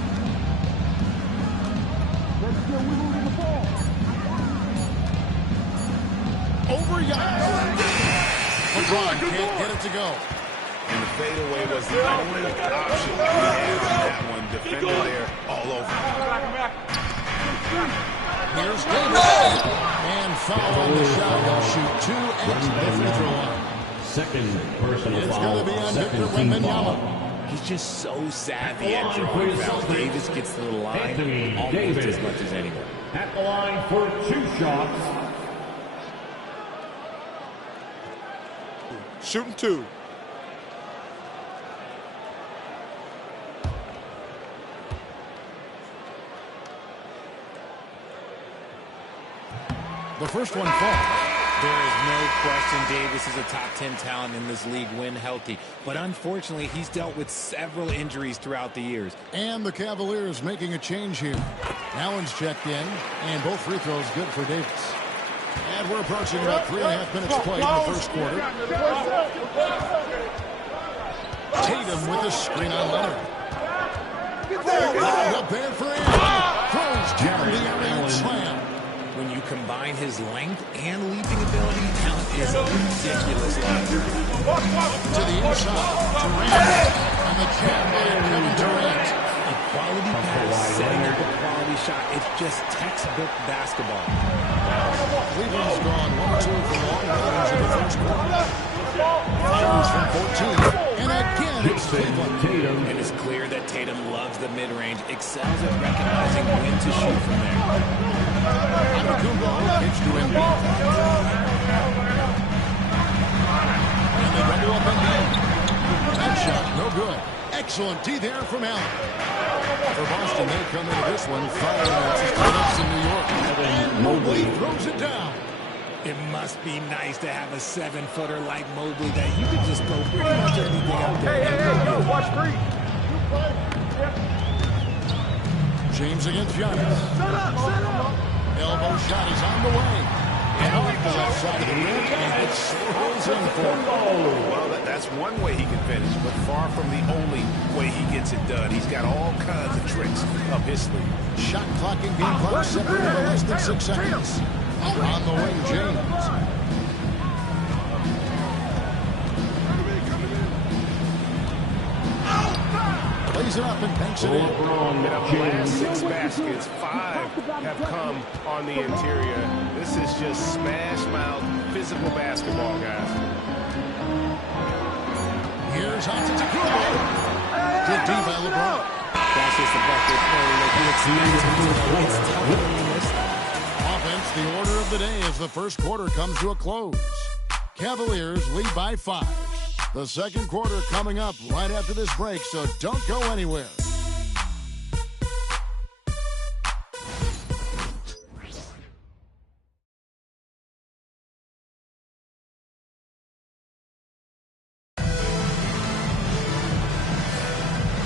Over Giannis. LeBron can't get it to go. And the fadeaway was the only option he had on that one. Defender there all over. Here's Davis. And foul on the shot. He'll shoot 2 at the free throw line. Second personal It's foul. going to be on Victor Wembanyama. He's just so savvy at drawing fouls. Davis gets to the line almost as much as anyone. At the line for 2 shots. Shooting 2. The first one falls. There is no question Davis is a top 10 talent in this league when healthy. But unfortunately, he's dealt with several injuries throughout the years. And the Cavaliers making a change here. Allen's checked in, and both free throws good for Davis. And we're approaching about 3.5 minutes played in the first quarter. Tatum with the screen on Leonard. Up there for Allen. Throws down the alley slam. When you combine his length and leaping ability, Allen is ridiculous. To the inside, Durant. And the champion, Kevin Durant. A quality pass, setting up a quality shot. It's just textbook basketball. Cleveland's gone 1-2 from long range in the first quarter. Fires from 14. And again, it's Cleveland. And it's clear that Tatum loves the mid-range, excels at recognizing when to shoot from there. Antetokounmpo pitch to Embiid. And they double up Embiid. That shot, no good. Excellent D there from Allen. For Boston, they come into this one 5 minutes to Celtics in New York. And Mobley throws it down. It must be nice to have a 7-footer like Mobley that you can just throw pretty much anything out there. Hey, watch screen. James against Giannis. Set up. Elbow shot is on the way. And off the left side of the rim, and it swirls in for him. Well, that's one way he can finish, but far from the only way he gets it done. He's got all kinds of tricks up his sleeve. Shot clock and game clock separated by less than 6 seconds. On the wing, James. lays it up and banks it in. In the last 6 baskets, 5 have come on the interior. This is just smash-mouth physical basketball, guys. Here's Antetokounmpo. Good D by LeBron. That's just a bucket that you expect. It's tough when you miss that. Offense, the order of the day as the first quarter comes to a close. Cavaliers lead by 5. The second quarter coming up right after this break, so don't go anywhere.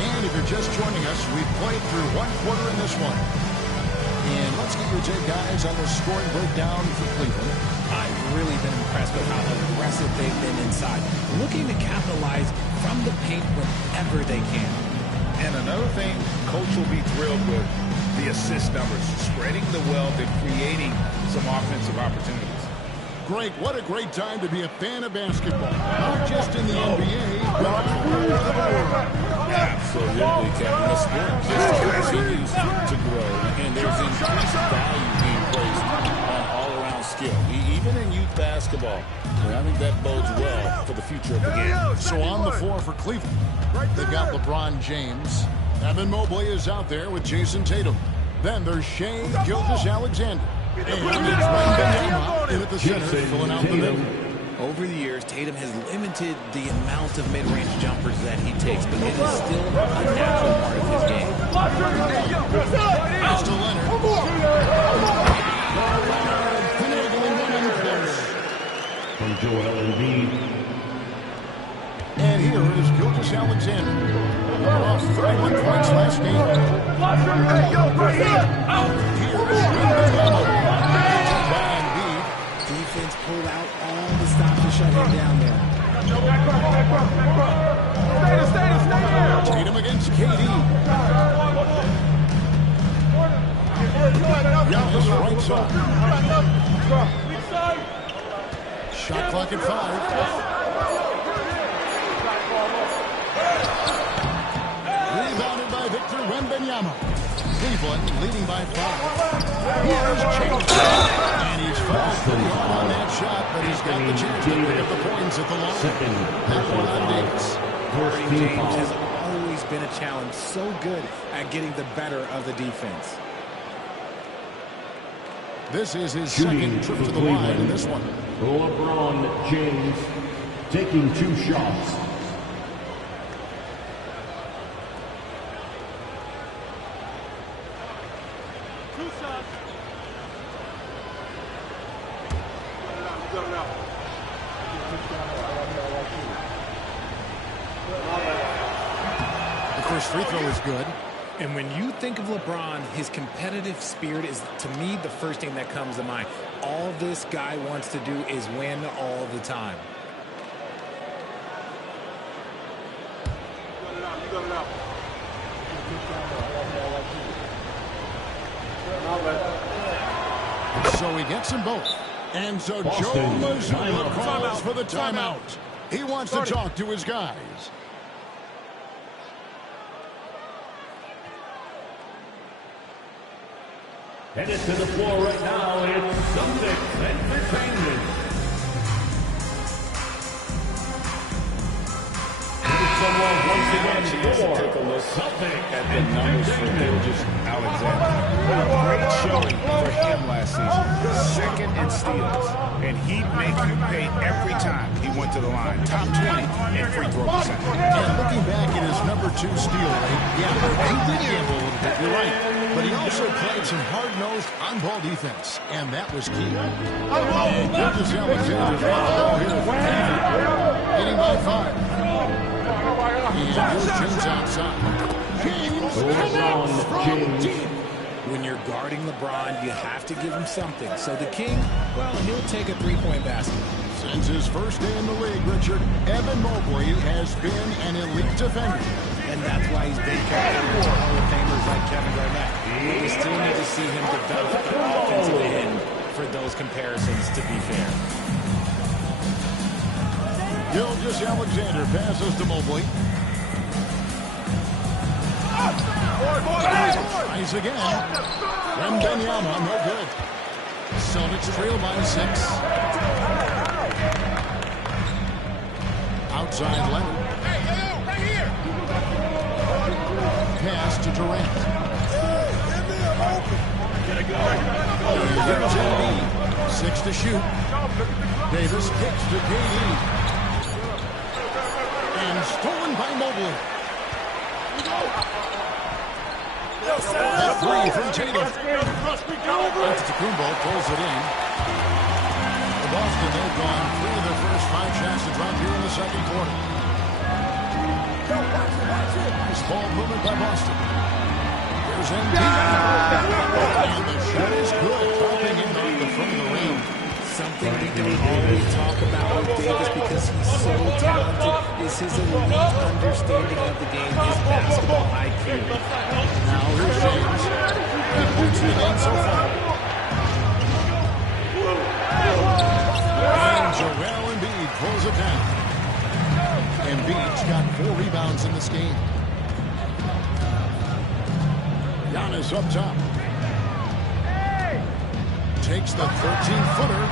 And if you're just joining us, we've played through one quarter in this one. And let's get your take, guys, on the scoring breakdown for Cleveland. I've really been impressed with how aggressive they've been inside, looking to capitalize from the paint whenever they can. And another thing Coach will be thrilled with, the assist numbers, spreading the wealth and creating some offensive opportunities. Greg, what a great time to be a fan of basketball. Not just in the NBA, but all over the world. Absolutely, Kevin. The sport just continues to grow, and there's increased value being placed on all-around skill. Even in youth basketball, and I think that bodes well for the future of the game. So on the floor for Cleveland, they've got LeBron James. Evan Mobley is out there with Jason Tatum. Then there's Shai Gilgeous-Alexander. And it's Wembanyama in at the center, filling out the middle. Over the years, Tatum has limited the amount of mid-range jumpers that he takes, but it is still a natural part of his game. Pass to Leonard. Finagling one in the corner. From Joel Embiid. And here is Gilgeous-Alexander. Lost 31 points last game. Here's Wembanyama. Defense pulled out all the stops to shut him down there. Tatum against KD. Giannis right side. Shot clock at 5. Rebounded by Victor Wembanyama. Cleveland leading by 5. Here's James. And he's fouled pretty hard on that shot, but he's got the chance to pick up the points at the line. That's LeBron Davis. James has always been a challenge. So good at getting the better of the defense. This is his second trip to the line in this one. LeBron James taking 2 shots. The first free throw is good. And when you think of LeBron, his competitive spirit is, to me, the first thing that comes to mind. All this guy wants to do is win all the time. So he gets them both. And so Joe Mazzulla calls for the timeout. He wants to talk to his guys. Headed to the floor right now, it's Celtics Entertainment. Here's someone once again for take a look Celtics at the numbers for Gilgeous-Alexander. Great showing for him last season. Second in steals. And he'd make you pay every time he went to the line. Top 20 in free throw percentage. And looking back at his number 2 steal rate, yeah, he did gamble a little bit, you're right. But he also played some hard-nosed on-ball defense, and that was key. And Gilgeous-Alexander's got the ball here for Cleveland, leading by 5. And here's James outside. James from deep. When you're guarding LeBron, you have to give him something. So the King, well, he'll take a three-point basket. Since his first day in the league, Richard, Evan Mobley has been an elite defender. And that's why he's been captured to Hall of Famers like Kevin Garnett. But we still need to see him develop the offensive end for those comparisons to be fair. Gilgeous-Alexander passes to Mobley. Davis again. Wembanyama, no good. Celtics trail by 6. Outside Leonard. Right here. Pass to Durant. Here's Embiid. 6 to shoot. Davis kicks to KD. And stolen by Mobley. A 3 from Tatum. Antetokounmpo pulls it in. For Boston, they've gone 3 of their first 5 shots to drop here in the second quarter. Nice ball movement by Boston. Here's Embiid. And the shot is good, dropping in on the front of the rim. Something we don't always talk about with Davis because he's so talented is his elite understanding of the game, his basketball IQ. Now here's James. 8 points in the game so far. And Joel Embiid pulls it down. Embiid's got 4 rebounds in this game. Giannis up top. Takes the 13-footer,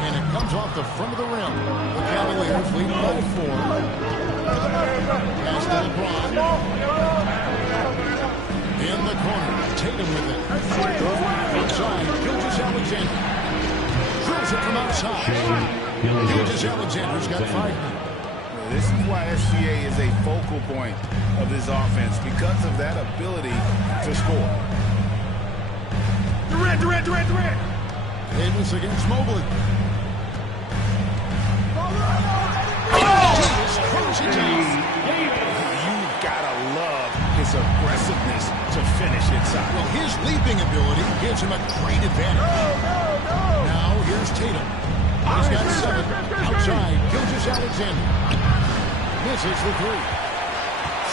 and it comes off the front of the rim. The Cavaliers lead by 4. Pass to LeBron. In the corner, Tatum with it. Outside, Gilgeous-Alexander. Drills it from outside. Gilgeous-Alexander's got 5. This is why SGA is a focal point of this offense, because of that ability to score. Durant. Davis against Mobley. You've got to love his aggressiveness to finish inside. Well, his leaping ability gives him a great advantage. Now here's Tatum. He's got 7. Outside, Gilgeous-Alexander. Misses the 3.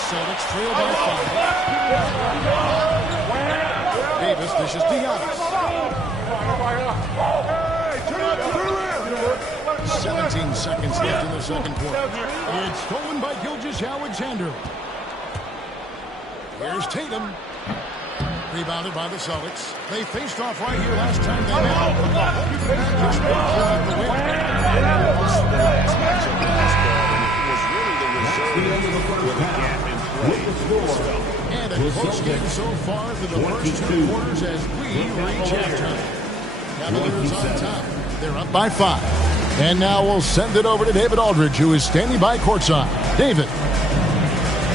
Celtics trail by 5. Davis dishes to Giannis. 17 seconds left in the second quarter. It's stolen by Gilgeous-Alexander. Here's Tatum. Rebounded by the Celtics. They faced off right here last time they met. Just the win. The last matchup was really the result of the gap in play. And a close game so far through the first 2 quarters as we reach halftime. Cavaliers on top. They're up by 5. And now we'll send it over to David Aldridge, who is standing by courtside. David.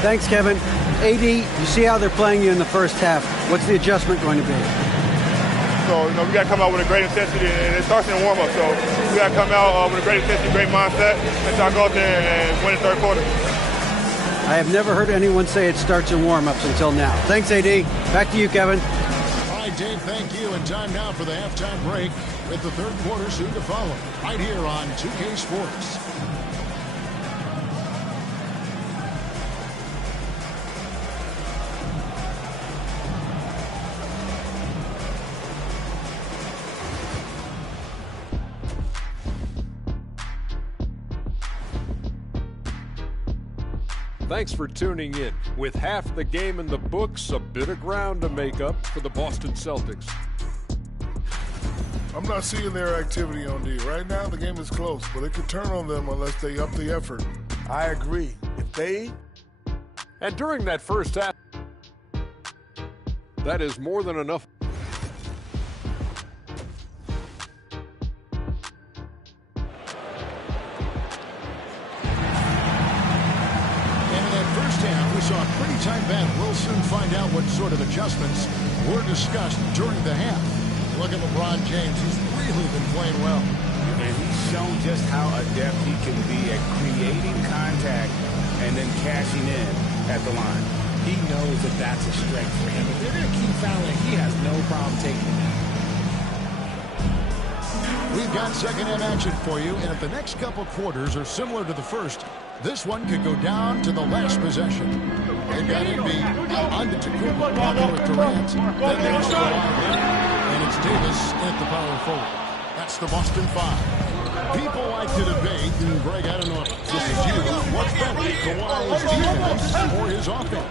Thanks, Kevin. AD, you see how they're playing you in the first half. What's the adjustment going to be? So, we got to come out with a great intensity, and it starts in the warm-up. So, we got to come out with a great intensity, great mindset, and try to go out there and win the third quarter. I have never heard anyone say it starts in warm-ups until now. Thanks, AD. Back to you, Kevin. All right, Dave, thank you. And time now for the halftime break with the third quarter soon to follow. Right here on 2K Sports. Thanks for tuning in. With half the game in the books, a bit of ground to make up for the Boston Celtics. I'm not seeing their activity on D. Right now, the game is close, but it could turn on them unless they up the effort. I agree. If they... And during that first half, that is more than enough. Saw a pretty tight bat. We'll soon find out what sort of adjustments were discussed during the half. Look at LeBron James. He's really been playing well. And he's shown just how adept he can be at creating contact and then cashing in at the line. He knows that that's a strength for him. If they're going to keep fouling, he has no problem taking that. We've got second-half action for you, and if the next couple quarters are similar to the first, this one could go down to the last possession. They've got Embiid on to Antetokounmpo, walking with Durant. Then there's Kawhi Leonard, and it's Davis at the power forward. That's the Boston 5. People like to debate, and Greg, I don't know if this is you, what's better, Kawhi's defense or his offense?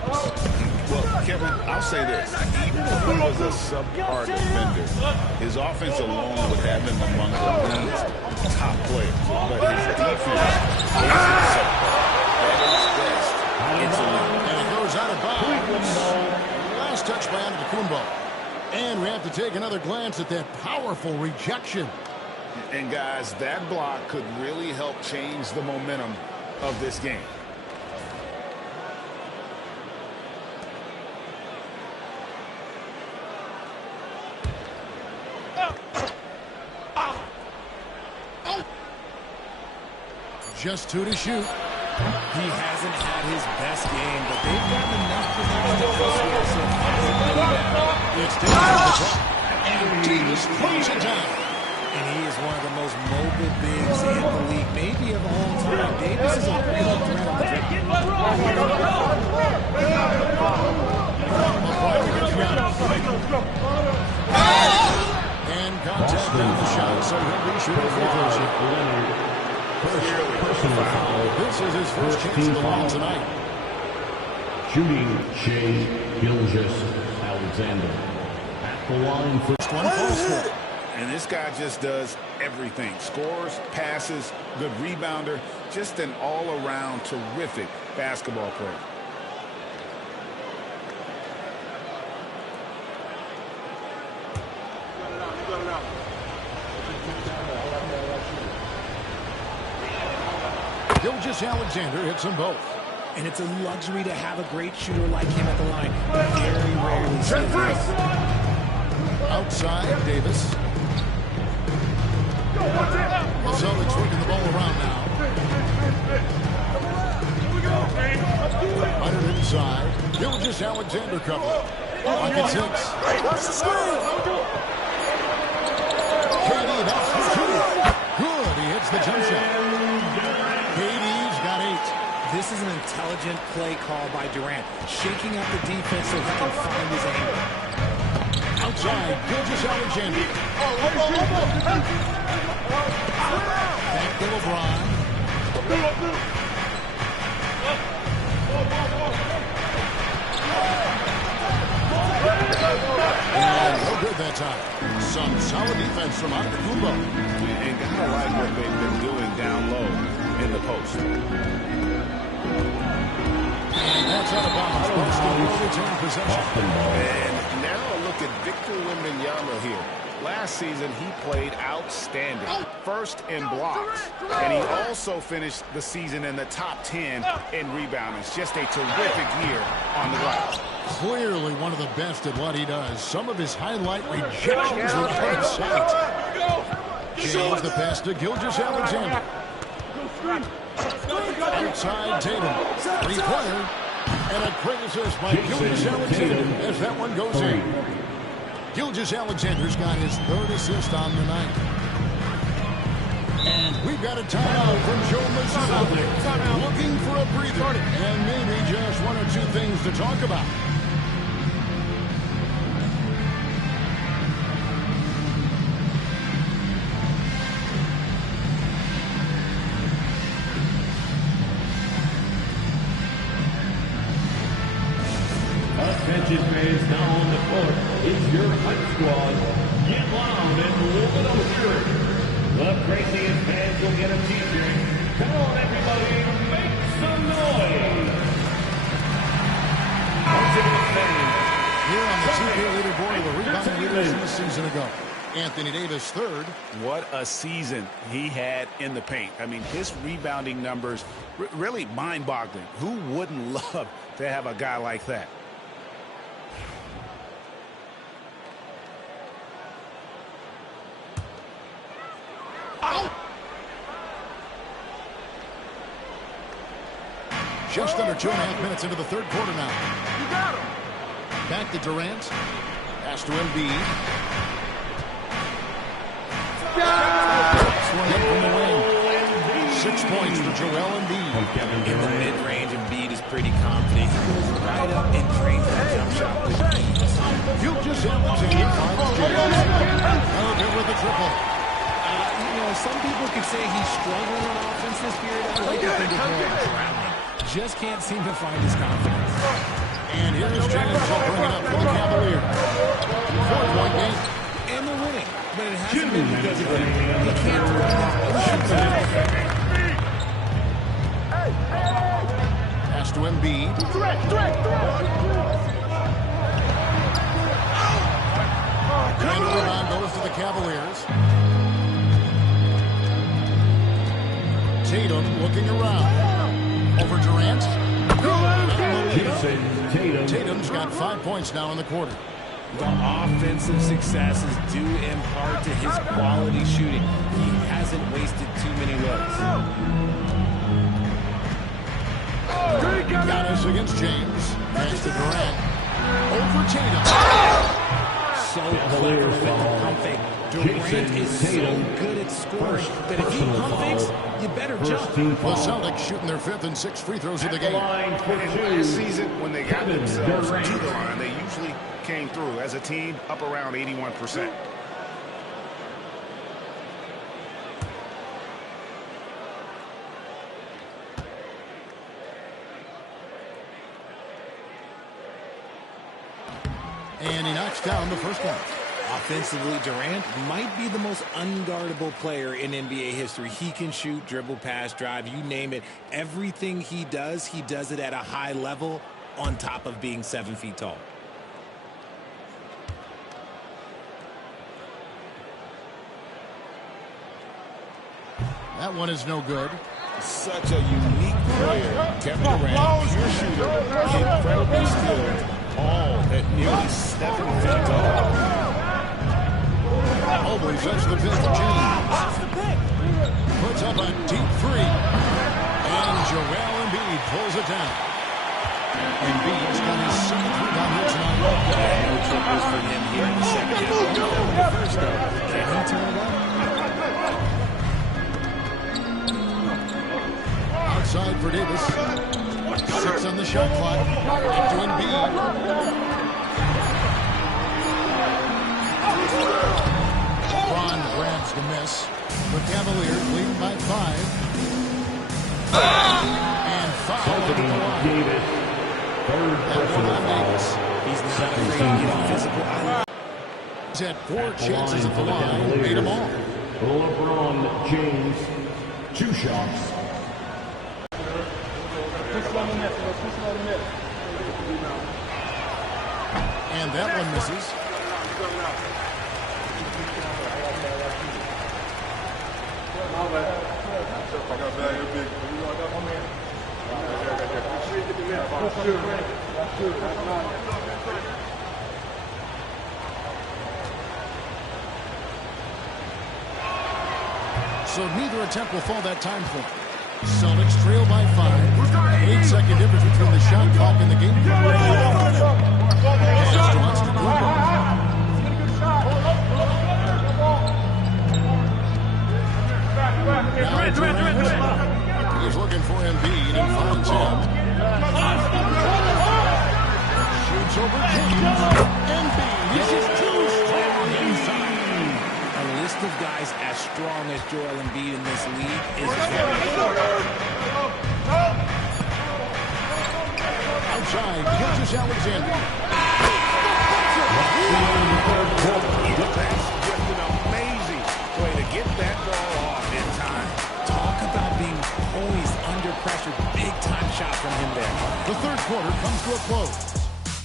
Well, Kevin, I'll say this. Even if he was a subpar defender, his offense alone would have him among the league's top players. But his defense isn't subpar. At its best, it's elite. And it goes out of bounds. Last touch by Antetokounmpo. And we have to take another glance at that powerful rejection. And, guys, that block could really help change the momentum of this game. Just 2 to shoot. He hasn't had his best game, but they've gotten enough possessions to push here, so it's down to the top. And Davis throws it down. And he is one of the most mobile bigs in the league, maybe of all time. Davis is a real threat on the and contact on the shot, so he'll be shooting free throws here. Personal foul. This is his first chance of the line tonight. Shooting Shai Gilgeous-Alexander. At the line, first one falls for. And this guy just does everything. Scores, passes, good rebounder. Just an all-around terrific basketball player. Gilgeous-Alexander hits them both. And it's a luxury to have a great shooter like him at the line. Very rarely see this. Outside, Davis. The Celtics working the ball around now. Right inside. Gilgeous-Alexander cover. Pocket 6. KD back for 2. Good. He hits the jump shot. KD's got 8. This is an intelligent play call by Durant, shaking up the defense so he can find his angle. Outside, Gilgeous-Alexander. Back to LeBron. And no good that time. Some solid defense from Antetokounmpo. And gotta like what they've been doing down low in the post. And that's out of bounds. Boston will retain possession. And now look at Victor Wembanyama here. Last season, he played outstanding. First in blocks. And he also finished the season in the top 10 in rebounding. It's just a terrific year on the glass. Clearly one of the best at what he does. Some of his highlight rejections are out of sight. James the pass to Gilgeous-Alexander. Outside Tatum. Three-pointer. And a great assist by Gilgeous-Alexander as that one goes in. Gilgeous-Alexander's got his 3rd assist on the night. And we've got a timeout from Joe Mazzulla. Looking for a breather. And maybe just 1 or 2 things to talk about. Attention fans, now on the court, it's your hype squad. Get loud and move it over. The craziest fans will get a t-shirt. Come on, everybody, make some noise. Here on the 2K leaderboard of the rebounding leaders from a season ago. Anthony Davis 3rd. What a season he had in the paint. I mean, his rebounding numbers really mind-boggling. Who wouldn't love to have a guy like that? Just under 2.5 minutes into the 3rd quarter now. You got him. Back to Durant. Pass to Embiid. That's one in from the wing. 6 points for Joel Embiid. In the mid-range, Embiid is pretty confident. He goes right up and drains that jump shot with ease. Gilgeous-Alexander finds James. Over with the triple. You know, some people could say he's struggling on offense this period. I like to think it's more drowning. Just can't seem to find his confidence. And here's James. He'll bring it up for the Cavaliers. 4-point game. And they're winning. But it hasn't been because of him. He can't throw that. Pass to Embiid. And the rebound goes to the Cavaliers. Tatum looking around. Over Durant. Tatum's got 5 points now in the quarter. The offensive success is due in part to his quality shooting. He hasn't wasted too many looks. Giannis against James. Pass to Durant. Over Tatum. So clever with the pump fake. Durant is so good at scoring that if he pump fakes, you better jump. The Celtics shooting their 5th and 6th free throws of the game. Last season, when they got themselves to the line, they usually came through as a team up around 81%. And he knocks down the first one. Offensively, Durant might be the most unguardable player in NBA history. He can shoot, dribble, pass, drive, you name it. Everything he does it at a high level on top of being 7 feet tall. That one is no good. Such a unique player. Kevin Durant, pure shooter, incredibly skilled, all at nearly 7 feet tall. Mobley sets the pick to James. Puts up a deep three. And Joel Embiid pulls it down. Embiid's got his 7th rebound here tonight. No triples for him here in the second half. The first though, can he turn it up? Outside for Davis. 6 on the shot clock. Up to Embiid. LeBron grabs the miss. The Cavaliers lead by 5. And foul on the line. Davis. Third personal foul. He's not afraid to get physical. He's had 4 chances at the line. Made them all. LeBron James. 2 shots. And that one misses. So neither attempt will fall that time for. Celtics trail by 5. 8-second difference between the shot clock and the game clock. He's looking for Embiid and finds him. Shoots over James. Embiid. He's just too strong inside. A list of guys as strong as Joel Embiid in this league is very short. Outside, Gilgeous-Alexander. That's just an amazing way to get that ball off in time. Talk about being poised under pressure. Big time shot from him there. The third quarter comes to a close.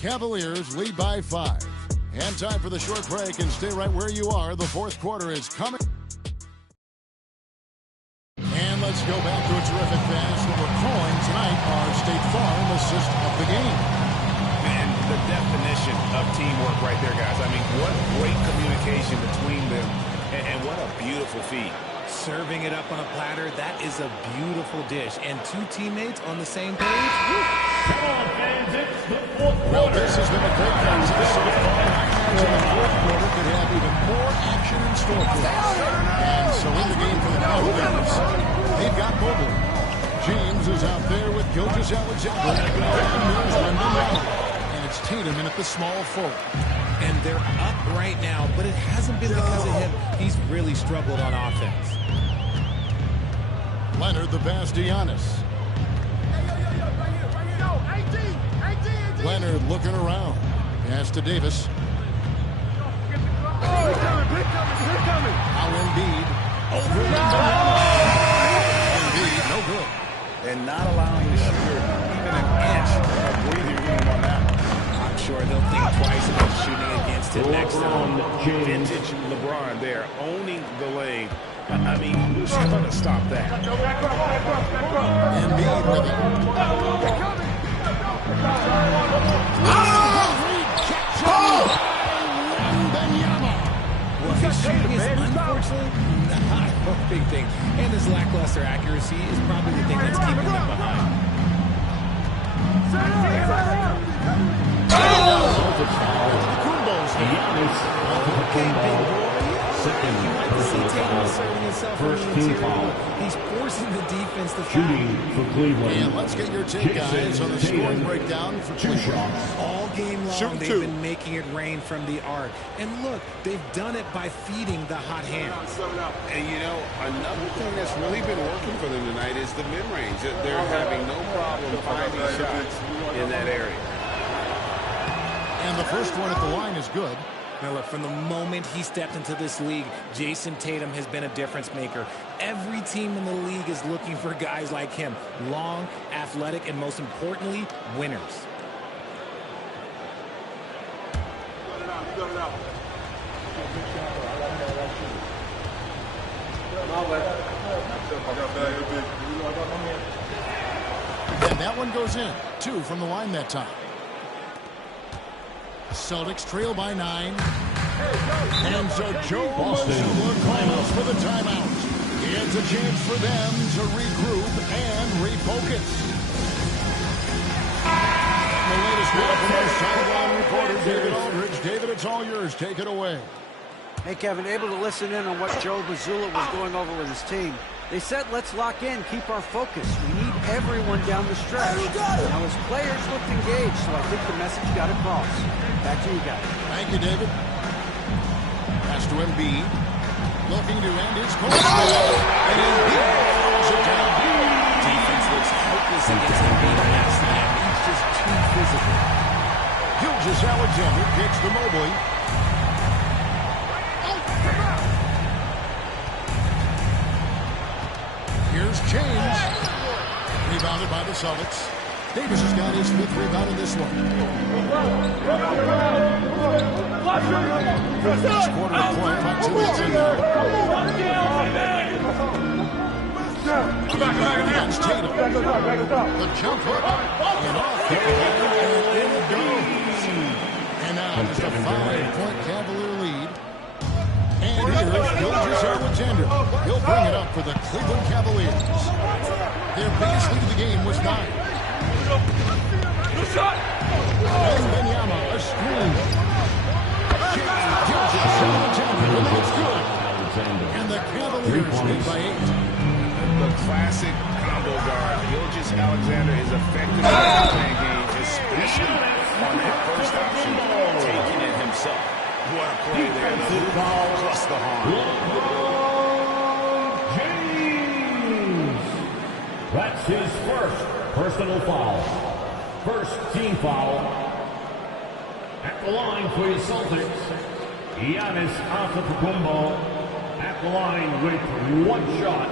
Cavaliers lead by 5. And time for the short break, and stay right where you are. The fourth quarter is coming. And let's go back to a terrific pass that we're calling tonight our State Farm assist of the game. And the definition of teamwork right there, guys. I mean, what great communication between them, and what a beautiful feed. Serving it up on a platter, that is a beautiful dish. And 2 teammates on the same page. Come on, fans, it's the fourth quarter. Well, this has been a great contest so far. In the fourth quarter could have even more action in store for us. And so in the game for the Cavaliers, they've got Mobley. James is out there with Gilgeous-Alexander. And it's Tatum in at the small forward. And they're up right now, but it hasn't been because of him. He's really struggled on offense. Leonard the pass to Giannis. Leonard looking around. Pass to Davis. Now Embiid. Over Embiid, no good. And not allowing the shooter even an inch of breathing room on that. I'm sure they'll think twice about shooting against him next time. Vintage LeBron there, owning the lane. I mean, who's going to stop that? Embiid with it. Well, his shooting is unfortunately not a big thing. And his lackluster accuracy is probably the thing that's keeping them behind. Second first team foul. He's forcing the defense to Shooting for Cleveland. And let's get your take, guys, on the scoring breakdown for Cleveland. All game long, they've been making it rain from the arc. And look, they've done it by feeding the hot hand. And, you know, another thing that's really been working for them tonight is the mid-range. They're having no problem finding shots in that area. And the first one at the line is good. Now look, from the moment he stepped into this league, Jason Tatum has been a difference maker. Every team in the league is looking for guys like him. Long, athletic, and most importantly, winners. And that one goes in. 2 from the line that time. Celtics trail by 9. And so Joe Mazzulla calls for the timeout. It's a chance for them to regroup and refocus. The latest word from our sideline reporter, David Aldridge. David, it's all yours. Take it away. Hey, Kevin, able to listen in on what Joe Mazzulla was going over with his team. They said, let's lock in, keep our focus. We need everyone down the stretch. Now, his players looked engaged, so I think the message got across. Back to you guys. Thank you, David. Pass to Embiid. Looking to end his course. And Embiid throws it down. Defense looks hopeless against Embiid last night. He's just too physical. Gilgeous-Alexander kicks to Mobley. Here's James. Rebounded by the Celtics. Davis has got his 5th rebound in this one. First quarter of play, about 2 minutes in now. Against Tatum. The jump hook. And off the and in it goes. And now it's a 5-point Cavalier lead. And here's Gilgeous-Alexander. He'll bring it up for the Cleveland Cavaliers. Their biggest lead of the game was 9. Wembanyama, a screen. Gilgeous-Alexander, it's good. And the Cavaliers lead by 8. The classic combo guard. Gilgeous-Alexander is effective in the playing game, especially on that first option, taking it himself. What a play there. The ball plus the harm. James. That's his first personal foul. First team foul. At the line for your Celtics, Giannis Antetokounmpo. At the line with 1 shot.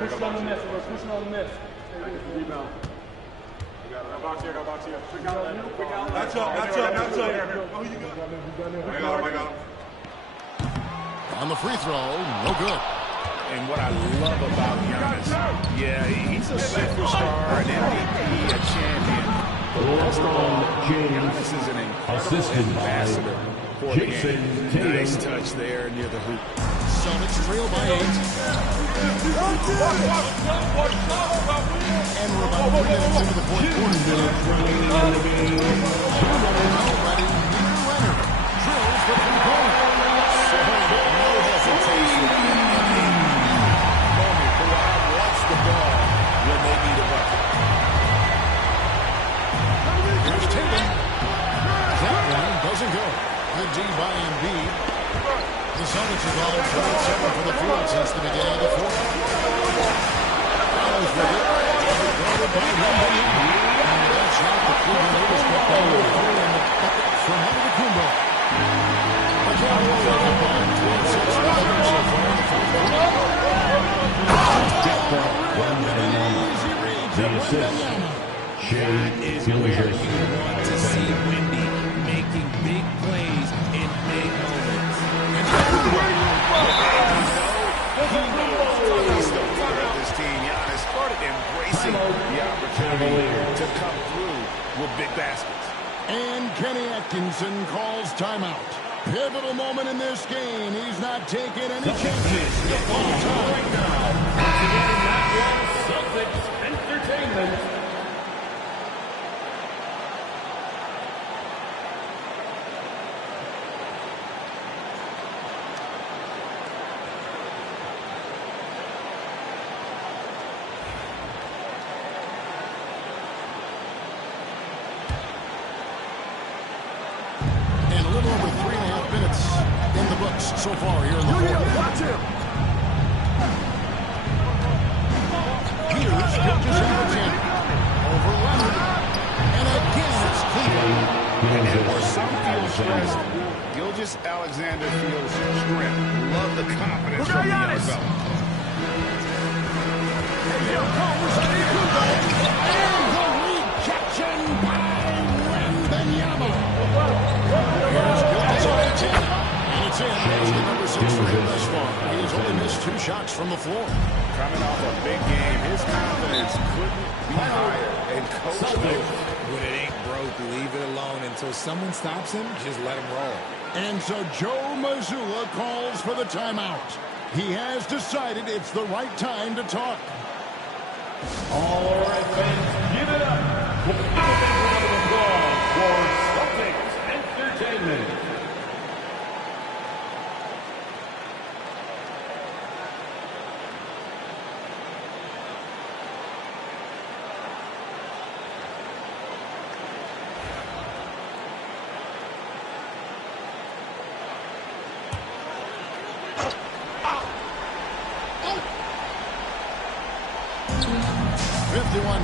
Pushing on the miss. We're pushing on the miss. Rebound. Match up. On the free throw, no good. And what I love about Giannis, yeah, he's a superstar, an MVP, a champion. But most of all, Giannis is an incredible ambassador for the game. Nice touch there near the hoop. Celtics trail by 8. And we're about 3 minutes into the 4th quarter. Already near Leonard. Drills the 3-point. No hesitation. Moment, Kawhi wants the ball. go. The D by Embiid. The Celtics have gone 27 for the field since the beginning of the fourth. Follows with it. Guarded by Wembanyama. And with that shot, the Cleveland Lakers put down the third and the bucket from Antetokounmpo. The Cavaliers have combined 12-6 for the so far in the fourth quarter. Easy reads of Wembanyama. That is where you want to see Wendy making big plays in big moments. And he's the leader of this team. Giannis started embracing the opportunity to come through with big baskets. And Kenny Atkinson calls timeout. Pivotal moment in this game. He's not taking any chances. Right now, beginning that one, Celtics Entertainment. So far here in the fourth. Watch him. Here's Gilgeous Alexander. Over Leonard. And again, it's Cleveland. And where some feel stressed, Gilgeous Alexander feels strength. Love the confidence from the young fella. Here comes Antetokounmpo. And the rejection by Wembanyama. Here's Gilgeous Alexander. It's in. That's the number 6 for him thus far. He has only missed 2 shots from the floor. Coming off a big game, his confidence couldn't be higher. And Coach When it ain't broke, leave it alone until someone stops him. Just let him roll. And so Joe Mazzulla calls for the timeout. He has decided it's the right time to talk. All right, fans, give it up. Give a big round of applause for Celtics Entertainment.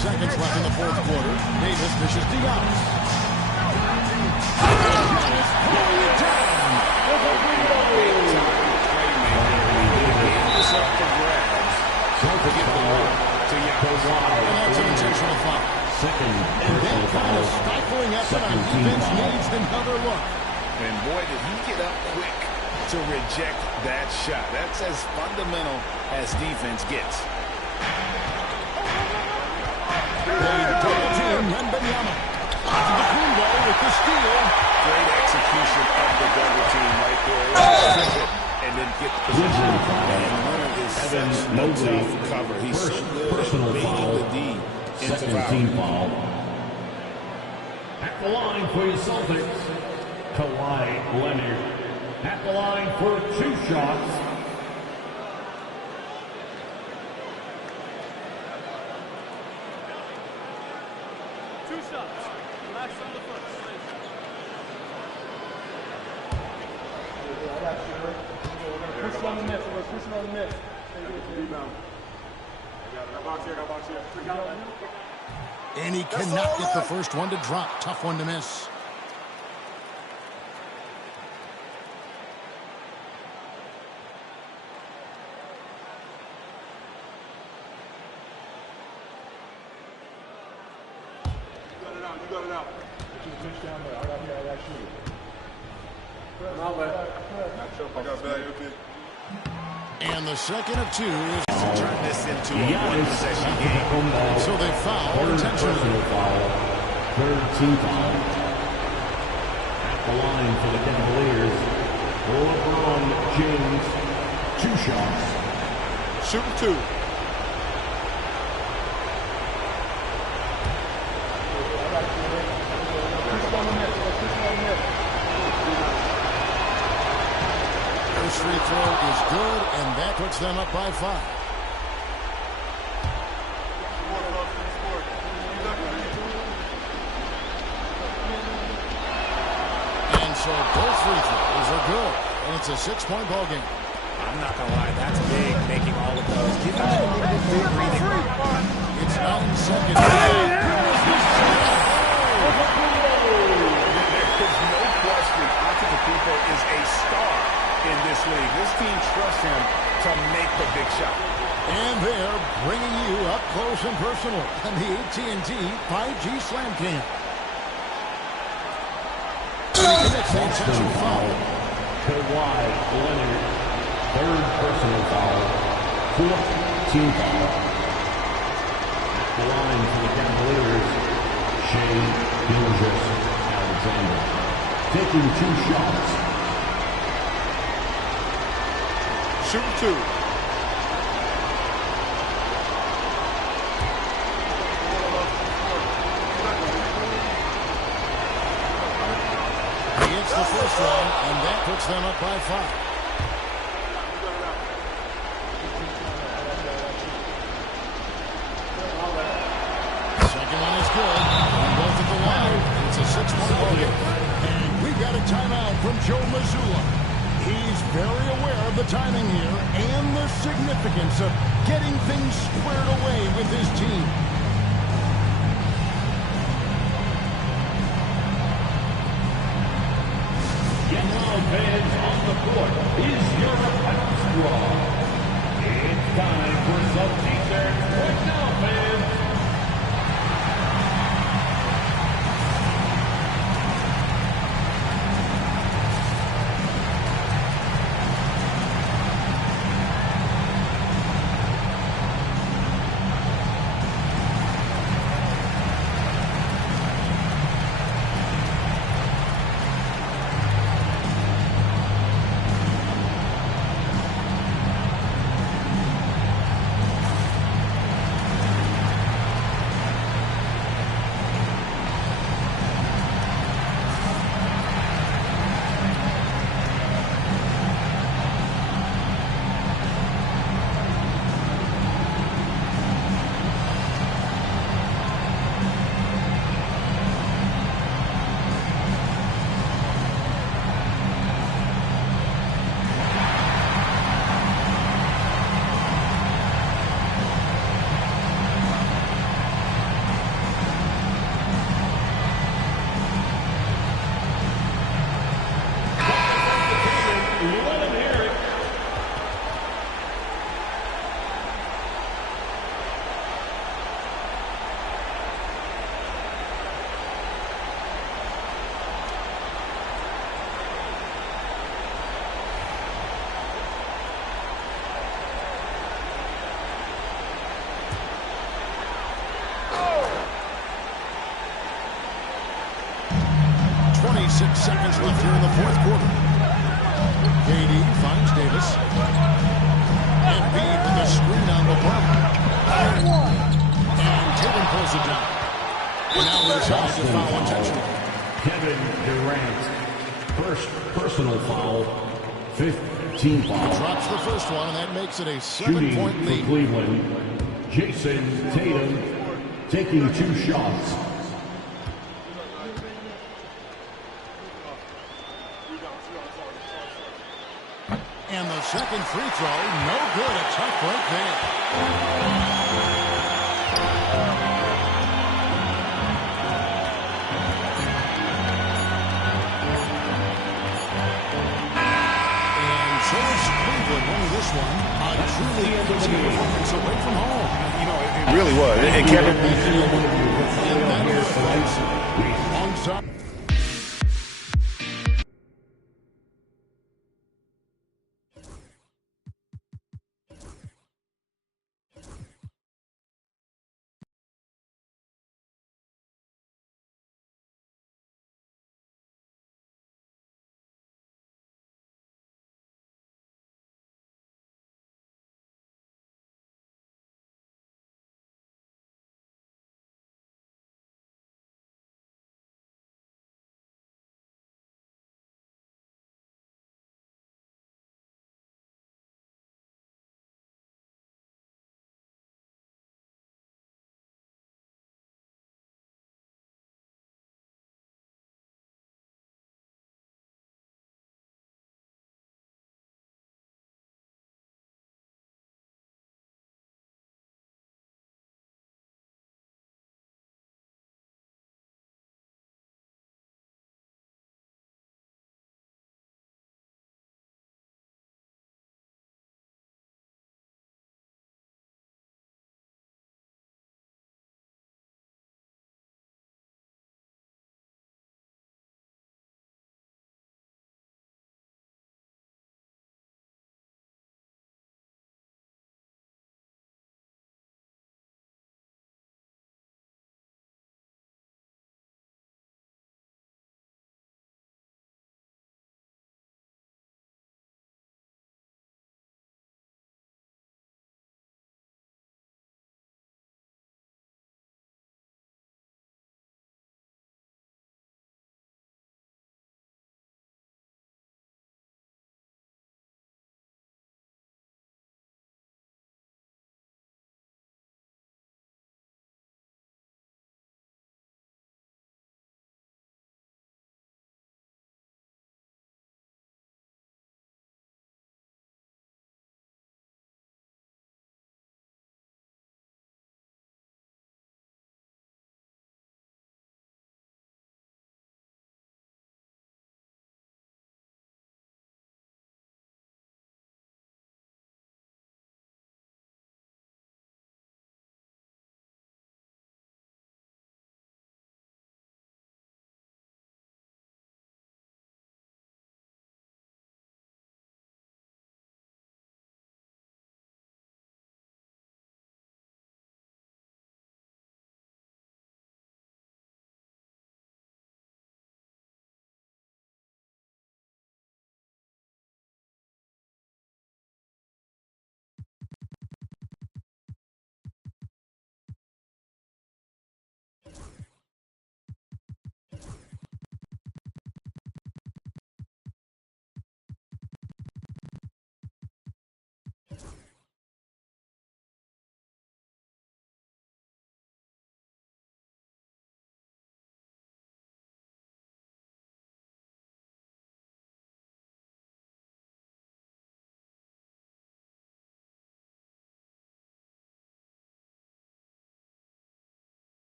Seconds left in the fourth quarter. Davis dishes to Giannis. Giannis pulling it down. This up for grabs. Don't forget the ball to Giannis. And that's an intentional foul. And that kind of stifling effort on defense needs another look. And boy, did he get up quick to reject that shot. That's as fundamental as defense gets. They double team Wembanyama. Antetokounmpo with the steal. Great execution of the double team right there. Strip it and then get the position. And Leonard is such a tough cover. He's so good at baiting the D into foul. At the line for your Celtics, Kawhi Leonard. At the line for 2 shots. And he cannot get the first one to drop. Tough one to miss. You got it out. And the second of 2 is to turn this into a one-possession game. So they foul intentionally. Third team foul. At the line for the Cavaliers, LeBron James, 2 shots. Shooting 2. First free throw is good, and that puts them up by 5. And so free throws are good, and it's a 6-point ball game. I'm not going to lie, that's big, making all of those. Give him a little bit more breathing room. It's 9 seconds. There's no question Antetokounmpo is a star in this league. This team trusts him to make the big shot. And they're bringing you up close and personal on the AT&T 5G Slam Cam. Personal foul. Kawhi Leonard. Third personal foul. Fourth team foul. At the line for the Cavaliers, Shai Gilgeous-Alexander. Taking 2 shots. Shoot 2. He hits the first one, and that puts them up by 5. Second one is good, and both at the line. It's a 6-point ball game. And we've got a timeout from Joe Mazzulla. He's very aware of the timing here and the significance of getting things squared away with his team. Get loud, fans, on the court is your hype squad. It's time for some t-shirts right now, fans. Seconds left here in the fourth quarter. KD finds Davis. Embiid with a screen on LeBron. And Tatum pulls it down. And now he decides to foul intentionally. Kevin Durant. First personal foul. Fifth team foul. Drops the first one, and that makes it a Shooting 7-point lead. for Cleveland. Jason Tatum taking 2 shots. And the second free throw, no good. A tough break there. And so is Cleveland winning this one. A truly easy performance away from home. You know, it really was. And Kevin. And that is on top.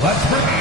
Let's bring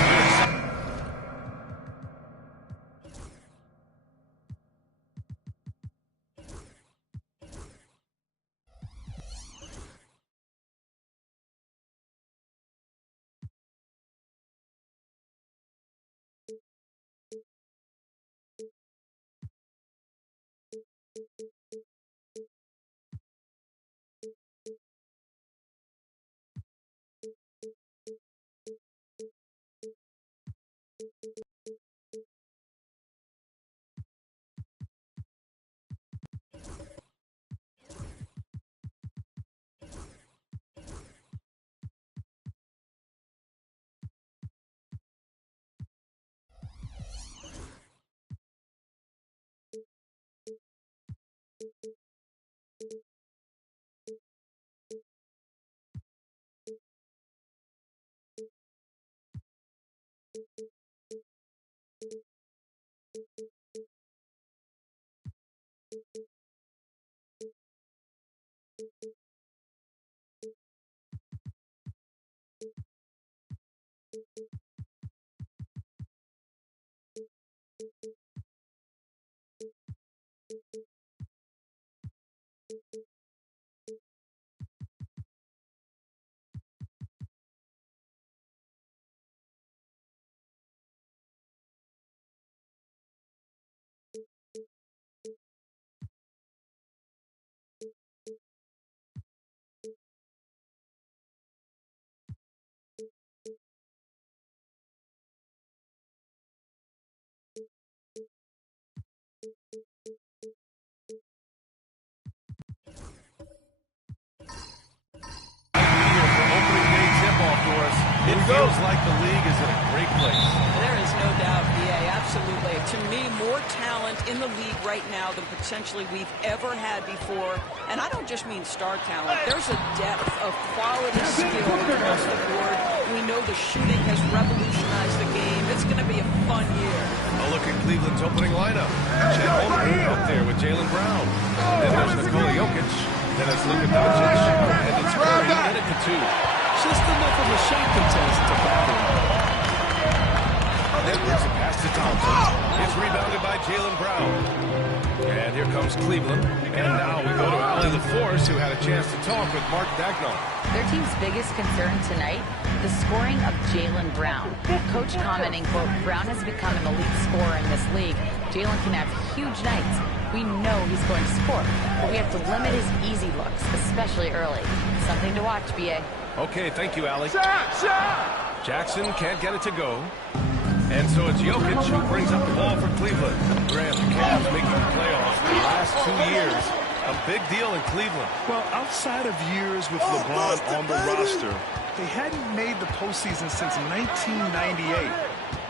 feels like the league is in a great place. There is no doubt, BA, absolutely. To me, more talent in the league right now than potentially we've ever had before. And I don't just mean star talent. There's a depth of quality skill across the board. We know the shooting has revolutionized the game. It's going to be a fun year. A look at Cleveland's opening lineup. Chet Holmgren up there with Jaylen Brown. Then there's Nikola Jokic. Then it's Luka Doncic. And it's Curry in at the 2. Just enough of a shot contest to battle. Edwards a pass to Thompson. It's rebounded by Jaylen Brown. And here comes Cleveland. And now we go to Allie LaForce, who had a chance to talk with Mark Daigneault. Their team's biggest concern tonight, the scoring of Jaylen Brown. Coach commenting, quote, Brown has become an elite scorer in this league. Jaylen can have huge nights. We know he's going to score, but we have to limit his easy looks, especially early. Something to watch, BA. Okay, thank you, Allie. Jackson can't get it to go. And so it's Jokic who brings up the ball for Cleveland. Grant, the Cavs making the playoffs the last 2 years. A big deal in Cleveland. Well, outside of years with LeBron on the roster, they hadn't made the postseason since 1998.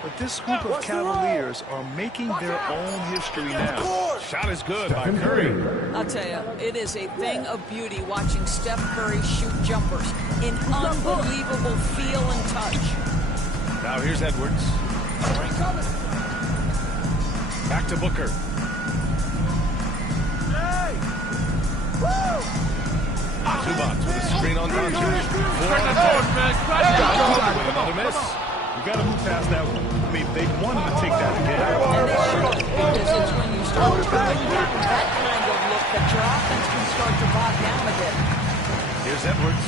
But this group of Cavaliers are making their own history now. Shot is good by Curry. I'll tell you, it is a thing of beauty watching Steph Curry shoot jumpers. An unbelievable feel and touch. Now here's Edwards. Back to Booker. Zubac with a screen on Doncic. 4 on attack. With another miss. You got to move past that one. I mean, they wanted to take that again. And they should, because it's when you start driving that kind of look that your offense can start to bog down a bit. Here's Edwards.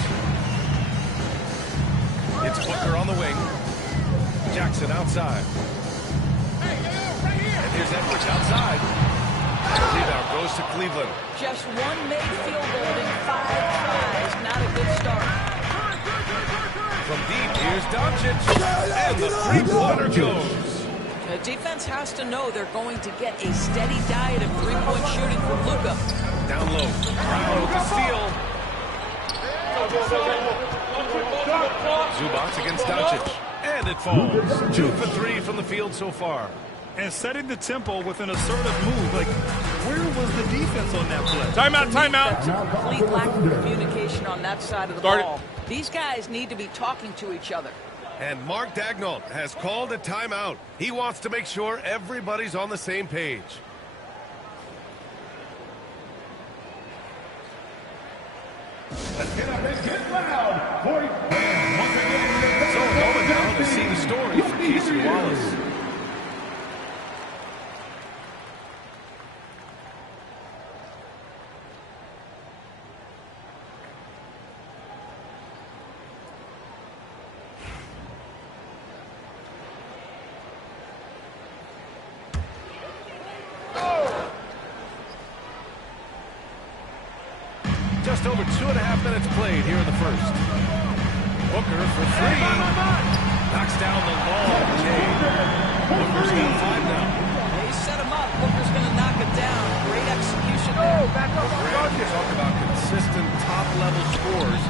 It's Booker on the wing. Jackson outside. And here's Edwards outside. Rebound goes to Cleveland. Just one made field goal in 5 tries. Not a good start. From deep, here's Doncic. And the three-pointer goes. The defense has to know they're going to get a steady diet of three-point shooting from Luka. Down low. Brown with the steal. Zubac against Doncic. And it falls. 2 for 3 from the field so far. And setting the tempo with an assertive move. Like, where was the defense on that play? Timeout, timeout. That's a complete lack of communication on that side of the ball. These guys need to be talking to each other. And Mark Daigneault has called a timeout. He wants to make sure everybody's on the same page. Let's get up and get loud. So a moment now to see the story for Casey Wallace. Just over 2.5 minutes played here in the first. Booker for 3. Knocks down the long chain. Booker's got 5 now. They set him up. Booker's going to knock it down. Great execution there. Talk about consistent top-level scores.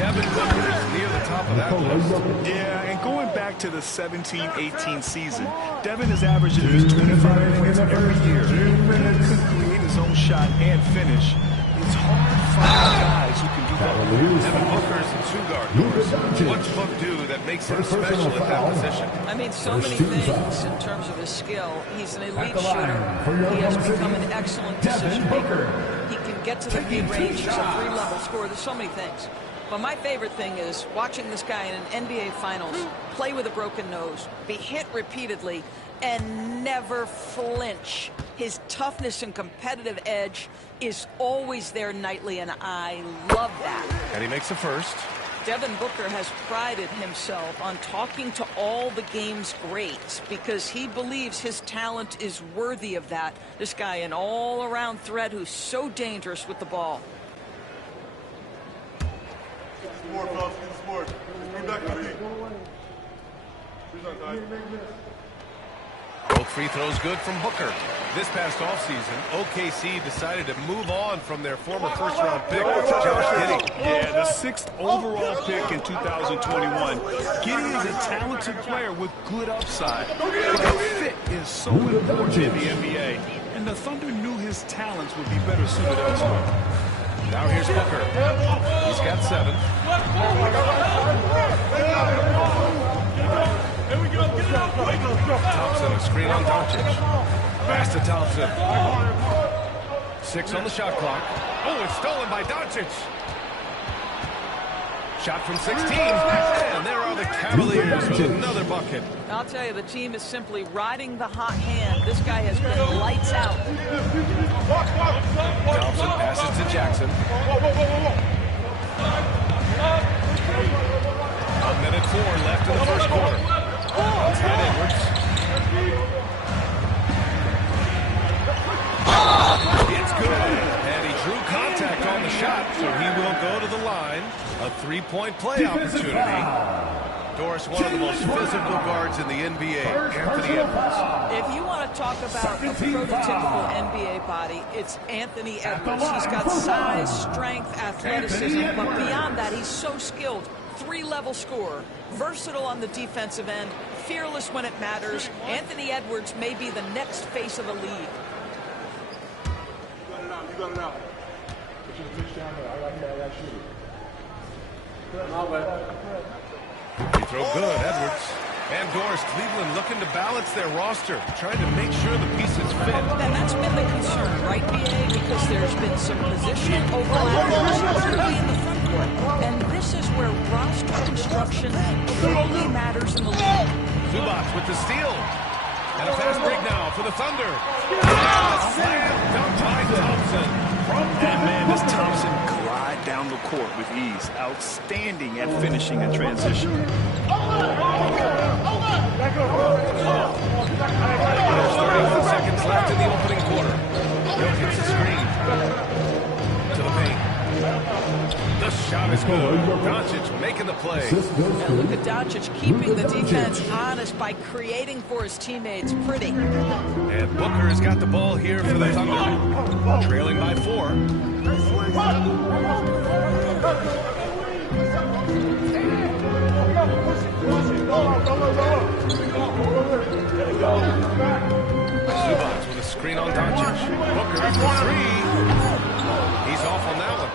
Devin Booker is near the top of that list. Yeah, and going back to the 17-18 season, Devin is averaging at least 25 points every year. He could create his own shot and finish. It's hard to find guys who can do that. Devin Booker's a two-guard course. What's Book do that makes him special at that position? I mean, so many things in terms of his skill. He's an elite shooter. He has become an excellent decision maker. He can get to the mid-range. He's a 3-level scorer. There's so many things. But my favorite thing is watching this guy in an NBA Finals play with a broken nose, be hit repeatedly, and never flinch. His toughness and competitive edge is always there nightly, and I love that. And he makes the first. Devin Booker has prided himself on talking to all the game's greats because he believes his talent is worthy of that. This guy, an all-around threat who's so dangerous with the ball. Both Both free throws good from Booker. This past offseason, OKC decided to move on from their former first-round pick, Josh Giddey. Yeah, the 6th overall pick in 2021. Giddey is a talented player with good upside. But fit is so important in the NBA, and the Thunder knew his talents would be better suited elsewhere. Now here's Booker. He's got 7. Thompson, a screen on Doncic. Pass to Thompson. 6 on the shot clock. Oh, it's stolen by Doncic. Shot from 16. And there are the Cavaliers with another bucket. I'll tell you, the team is simply riding the hot hand. This guy has been lights out. Thompson passes to Jackson. 1:04 left in the first quarter. Ted Edwards. It's good. And he drew contact on the shot, so he will go to the line. A 3-point play opportunity. Doris, one of the most physical guards in the NBA, Anthony Edwards. If you want to talk about a prototypical NBA body, it's Anthony Edwards. He's got size, strength, athleticism, but beyond that, he's so skilled. 3-level scorer, versatile on the defensive end, fearless when it matters. Anthony Edwards may be the next face of the league. You got it out. Free throw good, Edwards. And Doris, Cleveland looking to balance their roster, trying to make sure the pieces fit. And that's been the concern, right, BA? Because there's been some position overlap, particularly in the front court. And this is where roster construction really matters in the league. Zubac with the steal. And a fast break now for the Thunder. And a slam dunk by Thompson. And man, this Thompson glide down the court with ease. Outstanding at finishing in transition. There's 31 seconds left in the opening quarter. Jokic the screen. To the paint. The shot is good. Doncic making the play. And look at Doncic keeping the defense honest by creating for his teammates. Pretty. And Booker has got the ball here for the Thunder. Trailing by 4. Zubac with a screen on Doncic. Booker for 3. He's off on that one.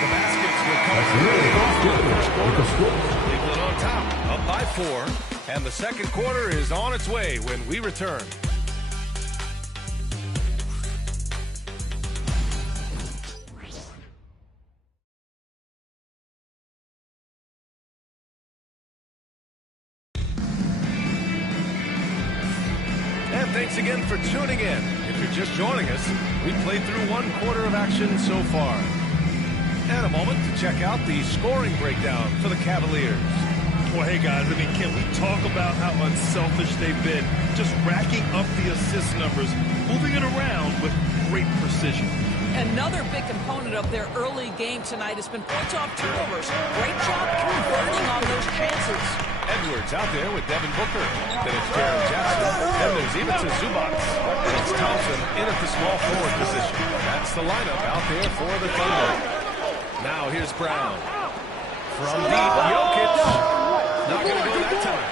The baskets will come through the first quarter. Cleveland on top, up by 4. And the second quarter is on its way when we return. And thanks again for tuning in. If you're just joining us, we played through 1 quarter of action so far. And a moment to check out the scoring breakdown for the Cavaliers. Well, hey, guys, I mean, can we talk about how unselfish they've been? Just racking up the assist numbers, moving it around with great precision. Another big component of their early game tonight has been points off turnovers. Great job converting on those chances. Edwards out there with Devin Booker. Then it's Jaren Jackson. Then there's Ivica Zubac. And it's Thompson in at the small forward position. That's the lineup out there for the Thunder. Now here's Brown. From deep, Jokic. Not going to go that time.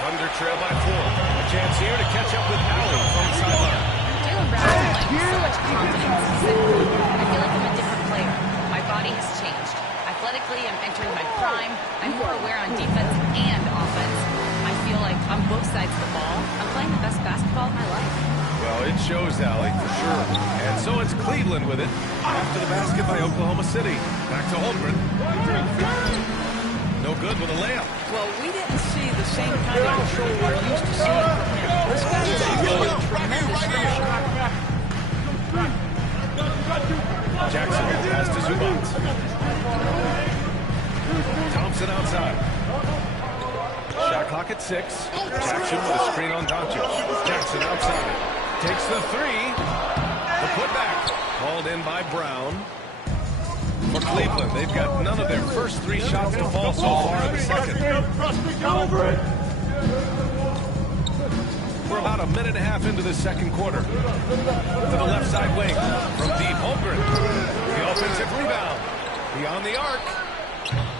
Thunder trail by 4. A chance here to catch up with Allen from the sideline. Jaylen Brown is playing so much confidence. He said, I feel like I'm a different player. My body has changed. Athletically, I'm entering my prime. I'm more aware on defense and offense. I feel like on both sides of the ball, I'm playing the best basketball of my life. Well, it shows, Allie, for sure. And so it's Cleveland with it. After the basket by Oklahoma City. Back to Holmgren. No good with a layup. Well, we didn't see the same kind of control we're used to seeing from him. This guy is really a tremendous finisher. Jackson pass to Zubac. Thompson outside. Shot clock at 6. Jackson with a screen on Doncic. Jackson outside. Takes the 3. The putback. Called in by Brown. For Cleveland, they've got none of their first 3 shots to fall so far in the second. We're about a minute and a half into the second quarter. To the left side wing. From deep, Holmgren. The offensive rebound. Beyond the arc.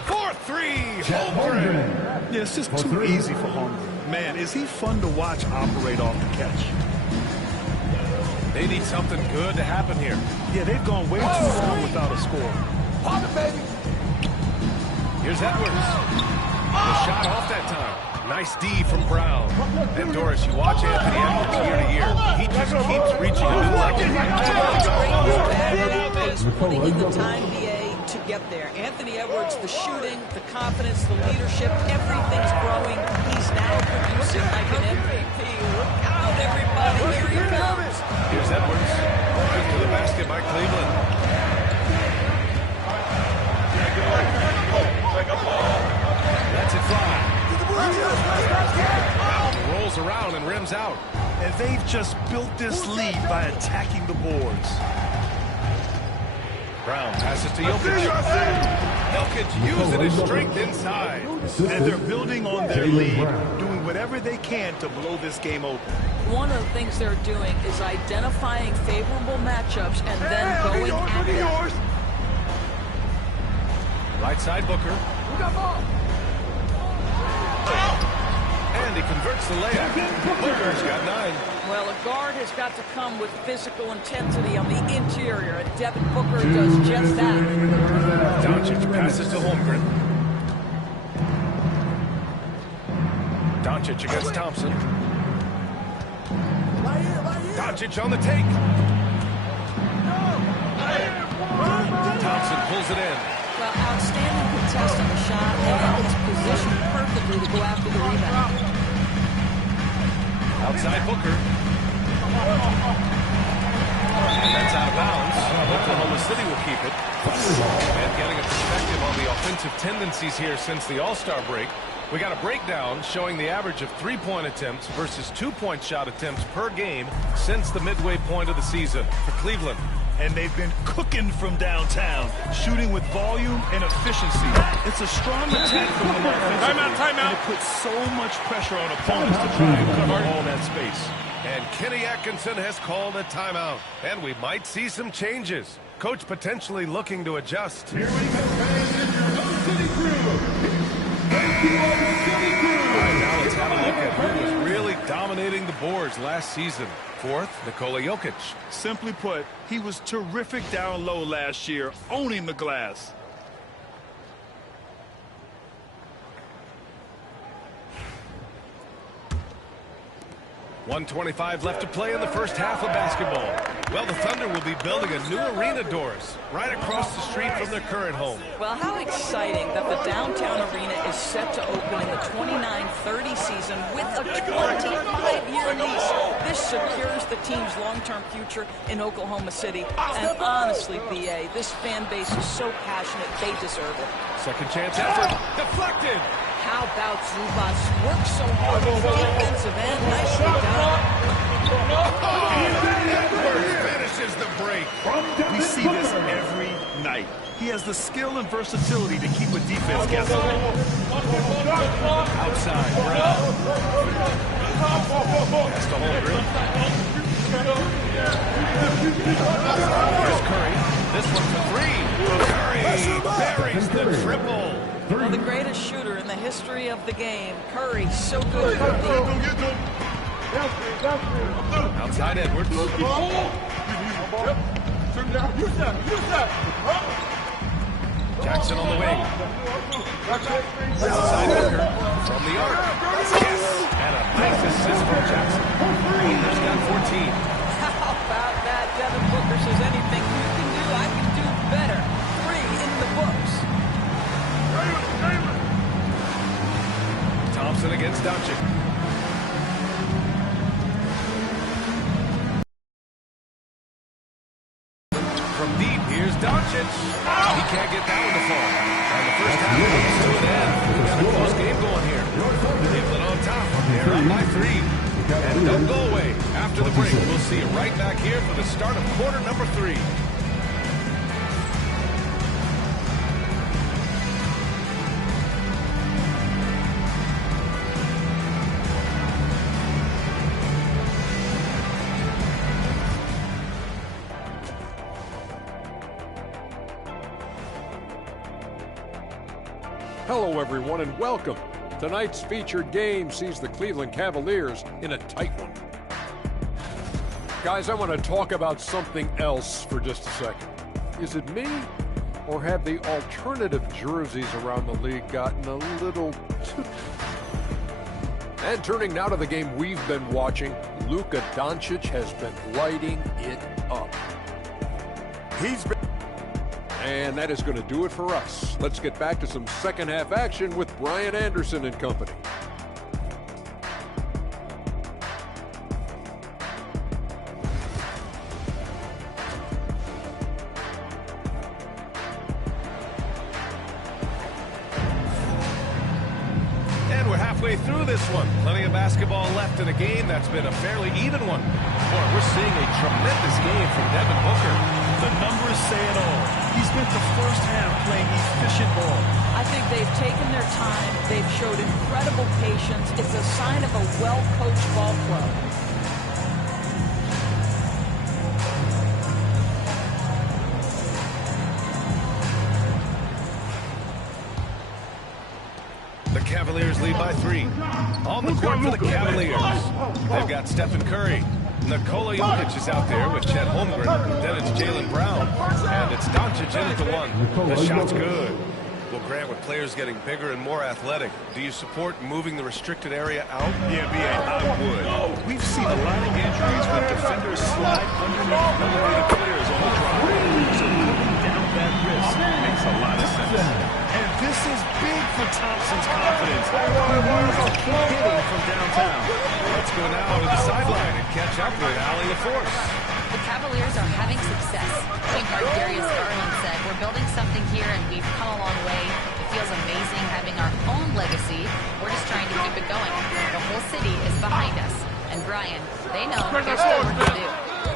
4-3, Holmgren. Yeah, it's just too easy for Holmgren. Man, is he fun to watch operate off the catch. They need something good to happen here. Yeah, they've gone way too long without a score. Pop it, baby. Here's Edwards. The shot off that time. Nice D from Brown. And Doris, you watch Anthony Edwards year to year. He just keeps reaching a new level. Is putting in the time, BA, to get there. Anthony Edwards, the shooting, the confidence, the leadership, everything's growing. He's now producing like an MVP. Look out, everybody. Here he comes. Here's Edwards. Right to the basket by Cleveland. Lets it fly. Rolls around and rims out. And they've just built this lead by attacking the boards. Brown passes to Jokic. Jokic using his strength inside. And they're building on their lead, doing whatever they can to blow this game open. One of the things they're doing is identifying favorable matchups and then going at it. Right side Booker. And he converts the layup. Booker's got 9. Well, a guard has got to come with physical intensity on the interior, and Devin Booker does just that. Doncic passes to Holmgren. Doncic against Thompson. Doncic on the take. Thompson pulls it in. Well, outstanding contest on the shot, and it's positioned perfectly to go after the rebound. Outside Booker. And that's out of bounds. Oklahoma City will keep it. And getting a perspective on the offensive tendencies here since the All-Star break, we got a breakdown showing the average of 3-point attempts versus 2-point shot attempts per game since the midway point of the season for Cleveland. And they've been cooking from downtown, shooting with volume and efficiency. It's a strong attack from them offensively. Timeout. And it puts so much pressure on opponents to try and cover all that space. And Kenny Atkinson has called a timeout. And we might see some changes. Coach potentially looking to adjust. Here we go, fans. It's your Oklahoma City Crew. All right, now let's have a look at who was really dominating the boards last season. Fourth, Nikola Jokic. Simply put, he was terrific down low last year, owning the glass. 1:25 left to play in the first half of basketball. Well, the Thunder will be building a new arena, Doris, right across the street from their current home. Well, how exciting that the downtown arena is set to open in the 29-30 season with a 25-year lease. This secures the team's long-term future in Oklahoma City. And honestly, BA, this fan base is so passionate, they deserve it. Second chance effort. Deflected. How about Zubac? Works so hard on the defensive end. Nicely done. Edwards finishes the break. We see this every night. He has the skill and versatility to keep a defense guessing. Outside, Brown. Pass to Holmgren. Here's Curry. This one for three. Curry buries the triple. Well, the greatest shooter in the history of the game, Curry, so good. Outside Edwards. Jackson on the wing. Outside Booker from the arc. Yes! And a nice assist from Jackson. He's got 14. How about that? Devin Booker says anything you can do, I can do better. 3 in the books. Thompson against Doncic. From deep, here's Doncic. He can't get that one to fall. And the first half comes to an end. We've got a close game going here. Cleveland on top. They're up by 3. And don't go away. After the break, we'll see you right back here for the start of quarter number 3. Hello, everyone, and welcome. Tonight's featured game sees the Cleveland Cavaliers in a tight one. Guys, I want to talk about something else for just a second. Is it me, or have the alternative jerseys around the league gotten a little too... And turning now to the game we've been watching, Luka Doncic has been lighting it up. And that is going to do it for us. Let's get back to some second half action with Brian Anderson and company. And we're halfway through this one. Plenty of basketball left in a game that's been a fairly even one. Boy, we're seeing a tremendous game from Devin Booker. The numbers say it all. He spent the first half playing efficient ball. I think they've taken their time. They've showed incredible patience. It's a sign of a well-coached ball club. The Cavaliers lead by 3. On the court for the Cavaliers. They've got Stephen Curry. Nikola Jokic is out there with Chet Holmgren. Then it's Jaylen Brown. And it's Doncic in at the 1. The shot's good. Well, Grant, with players getting bigger and more athletic, do you support moving the restricted area out? Yeah, B.A., I would. We've seen a lot of injuries when defenders slide underneath elevated players on the drive. So cutting down that risk makes a lot of sense. And this is big for Thompson's confidence. Keep hitting from downtown. Let's go now to the sideline and catch up with Allie LaForce. The Cavaliers are having success. Point guard Darius Garland said, "We're building something here and we've come a long way. It feels amazing having our own legacy. We're just trying to keep it going. The whole city is behind us." And Brian, they know there's still work to do.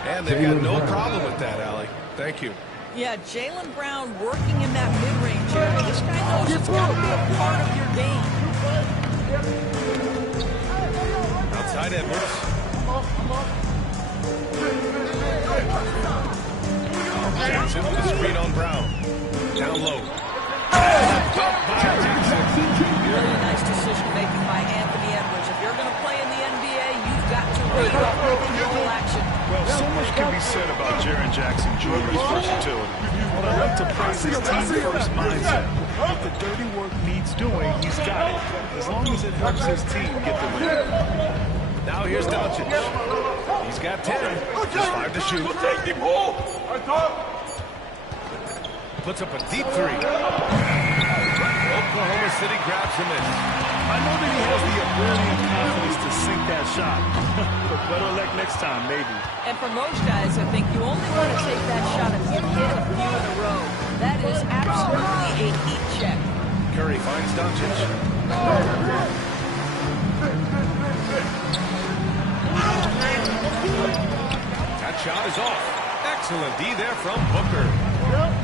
And they've got no problem with that, Allie. Thank you. Yeah, Jaylen Brown working in that mid-range area. This guy knows it's got to be a part of your game. Outside Edwards. Jackson with a screen on Brown. Down low. Really nice decision-making by Anthony Edwards. If you're going to play in the NBA, you've got to read off the action. Well, so much can be said about Jaren Jackson Jr.'s versatility. But I like to praise his team-first mindset. If the dirty work needs doing, he's got it. As long as it helps his team get the win. Now here's Doncic. He's got 10. Just 5 to shoot. Puts up a deep 3. Oklahoma City grabs the miss. I know that he has the ability and confidence to sink that shot. But better luck next time, maybe. And for most guys, I think you only want to take that shot if you hit a few in a row. That is absolutely a heat check. Curry finds Doncic. That shot is off. Excellent D there from Booker.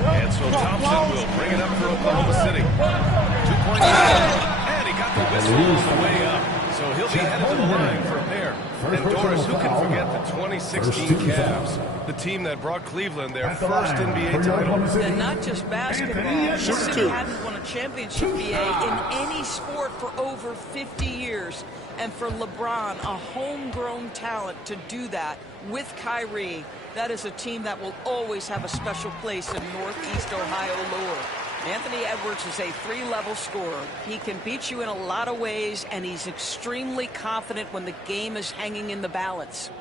And so Thompson will bring it up for Oklahoma City. 2-point shot. And he got the whistle on the way up. So he'll be headed to the line for a pair. And Doris, who can forget the 2016 Cavs, the team that brought Cleveland their first NBA title. And not just basketball. The city hadn't won a championship, BA, in any sport for over 50 years. And for LeBron, a homegrown talent, to do that with Kyrie, that is a team that will always have a special place in Northeast Ohio lore. Anthony Edwards is a 3-level scorer. He can beat you in a lot of ways, and he's extremely confident when the game is hanging in the balance.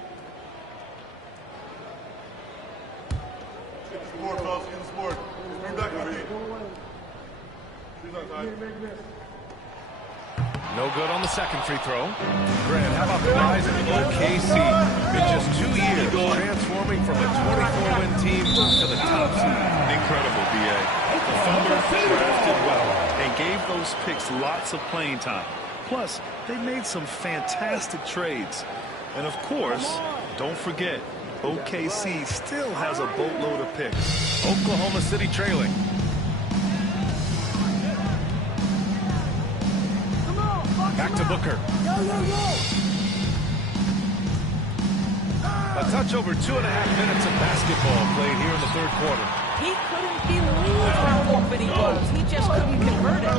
Get the sport, fellas. Get the sport. Bring back my feet. She's on time. No good on the second free throw. Grant, how about the guys in OKC? In just 2 years, transforming from a 24-win team to the top seed. Incredible, B.A. The Thunder drafted well and gave those picks lots of playing time. Plus, they made some fantastic trades. And of course, don't forget, OKC still has a boatload of picks. Oklahoma City trailing. Back to Booker. A touch over 2.5 minutes of basketball played here in the third quarter. He couldn't believe how open he was. He just couldn't convert it.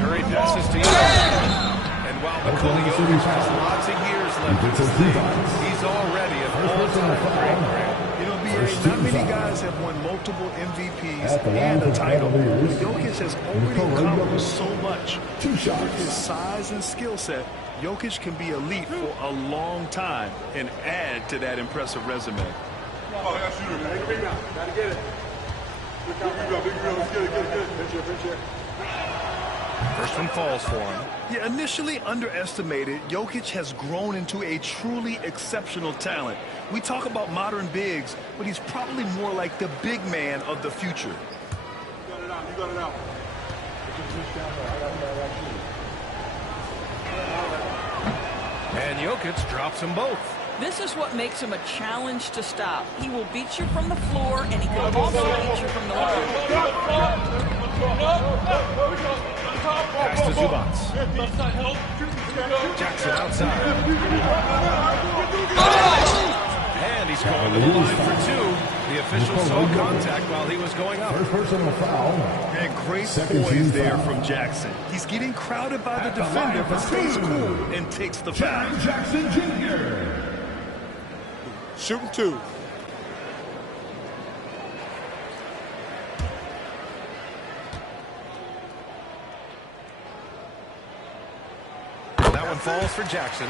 Curry passes to Jokic. And while Nikola Jokic has lots of years left in this league, he's already an all-time great player. You know, B.A., not many guys have won multiple MVPs and a title. Jokic has already accomplished so much. With his size and skill set, Jokic can be elite for a long time and add to that impressive resume. Oh, I got shooter, man. Take a rebound. Gotta get it. Big rebound. Let's get it. Pinch here. First one falls for him. Yeah, initially underestimated, Jokic has grown into a truly exceptional talent. We talk about modern bigs, but he's probably more like the big man of the future. You got it out. And Jokic drops them both. This is what makes him a challenge to stop. He will beat you from the floor, and he can also beat you from the line. Pass to Zubac. Jackson outside. And he's going to the line for two. The official saw contact while he was going up. First personal foul. And great poise there from Jackson. He's getting crowded by the defender, but stays cool and takes the foul. Jackson Jr. Shooting two. That one falls for Jackson.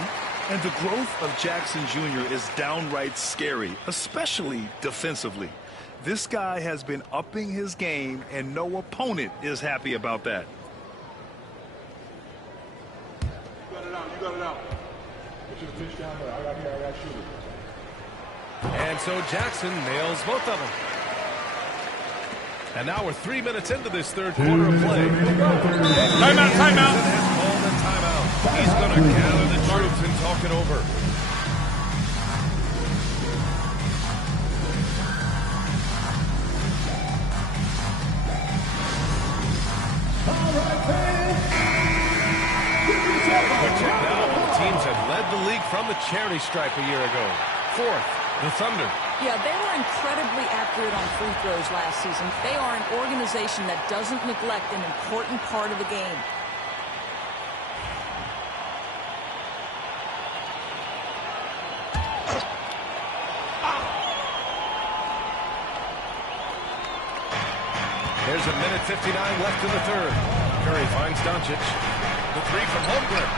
And the growth of Jackson Jr. is downright scary, especially defensively. This guy has been upping his game, and no opponent is happy about that. You got it out. Get your pitch down there. I got shooter. And so Jackson nails both of them. And now we're 3 minutes into this third quarter of play. Timeout. Has called a timeout. He's going to gather the troops and talk it over. Quick check now. The teams have led the league from the charity stripe a year ago. Fourth, the Thunder. Yeah, they were incredibly accurate on free throws last season. They are an organization that doesn't neglect an important part of the game. There's a minute 59 left in the third. Curry finds Doncic. The three from Holmgren.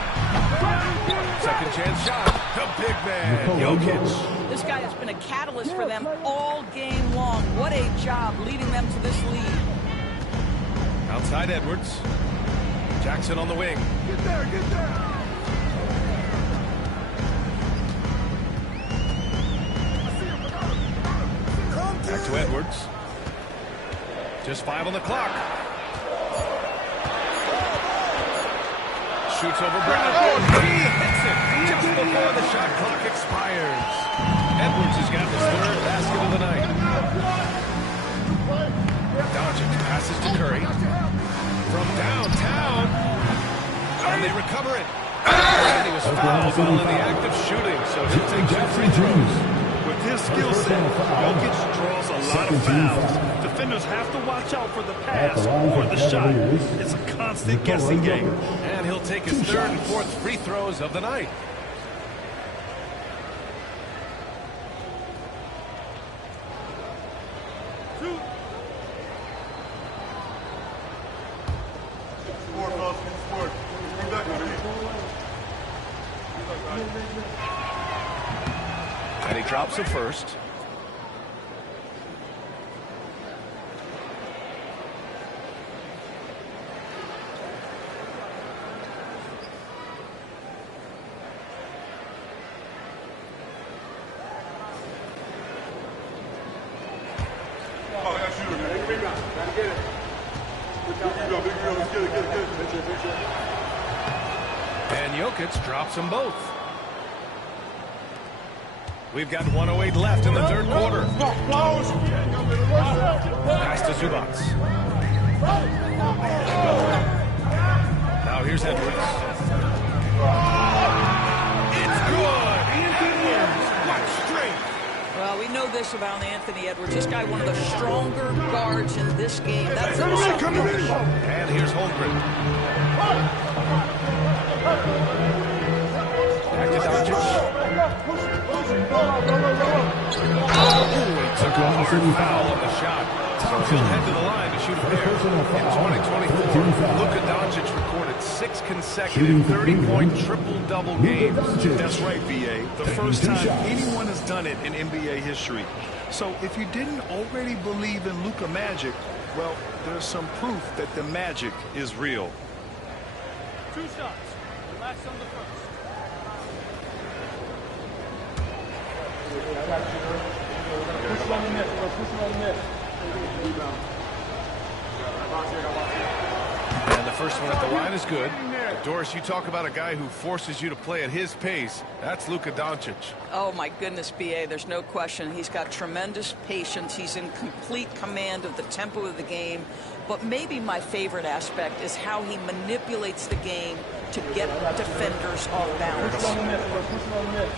Second chance shot. The big man, Jokic. This guy has been a catalyst for them all game long. What a job leading them to this lead. Outside Edwards. Jackson on the wing. Get there. Back to Edwards. Just 5 on the clock. Shoots over Brown. He hits it just before the shot clock expires. Edwards has got his third basket of the night. Doncic passes to Curry. From downtown. And they recover it. And he was fouled while in the act of shooting, so he'll take 2 free throws. With his skill set, Jokic draws a lot of fouls. Defenders have to watch out for the pass or the shot. It's a constant guessing game. And he'll take his third and fourth free throws of the night. And he drops it first. And Jokic drops them both. We've got 1:08 left in the third quarter. Pass to Zubac. Now here's Edwards. It's good. Edwards, what strength. Well, we we know this about Anthony Edwards. This guy, one of the stronger guards in this game. That's the self-focus. And here's Holmgren. Back to Doncic. Oh, he took a hard foul on the shot. So he'll head to the line to shoot a pair. In 2024, Luka Doncic recorded 6 consecutive 30-point triple-double games. That's right, B.A. The first time anyone has done it in NBA history. So if you didn't already believe in Luka Magic, well, there's some proof that the magic is real. 2 shots. Relax on the first. Push it on the net. Push it on the net. And the first one at the line is good. Doris, you talk about a guy who forces you to play at his pace. That's Luka Doncic. Oh, my goodness, B.A., there's no question. He's got tremendous patience. He's in complete command of the tempo of the game. But maybe my favorite aspect is how he manipulates the game to get defenders off balance. Push it on the net. Push it on the net.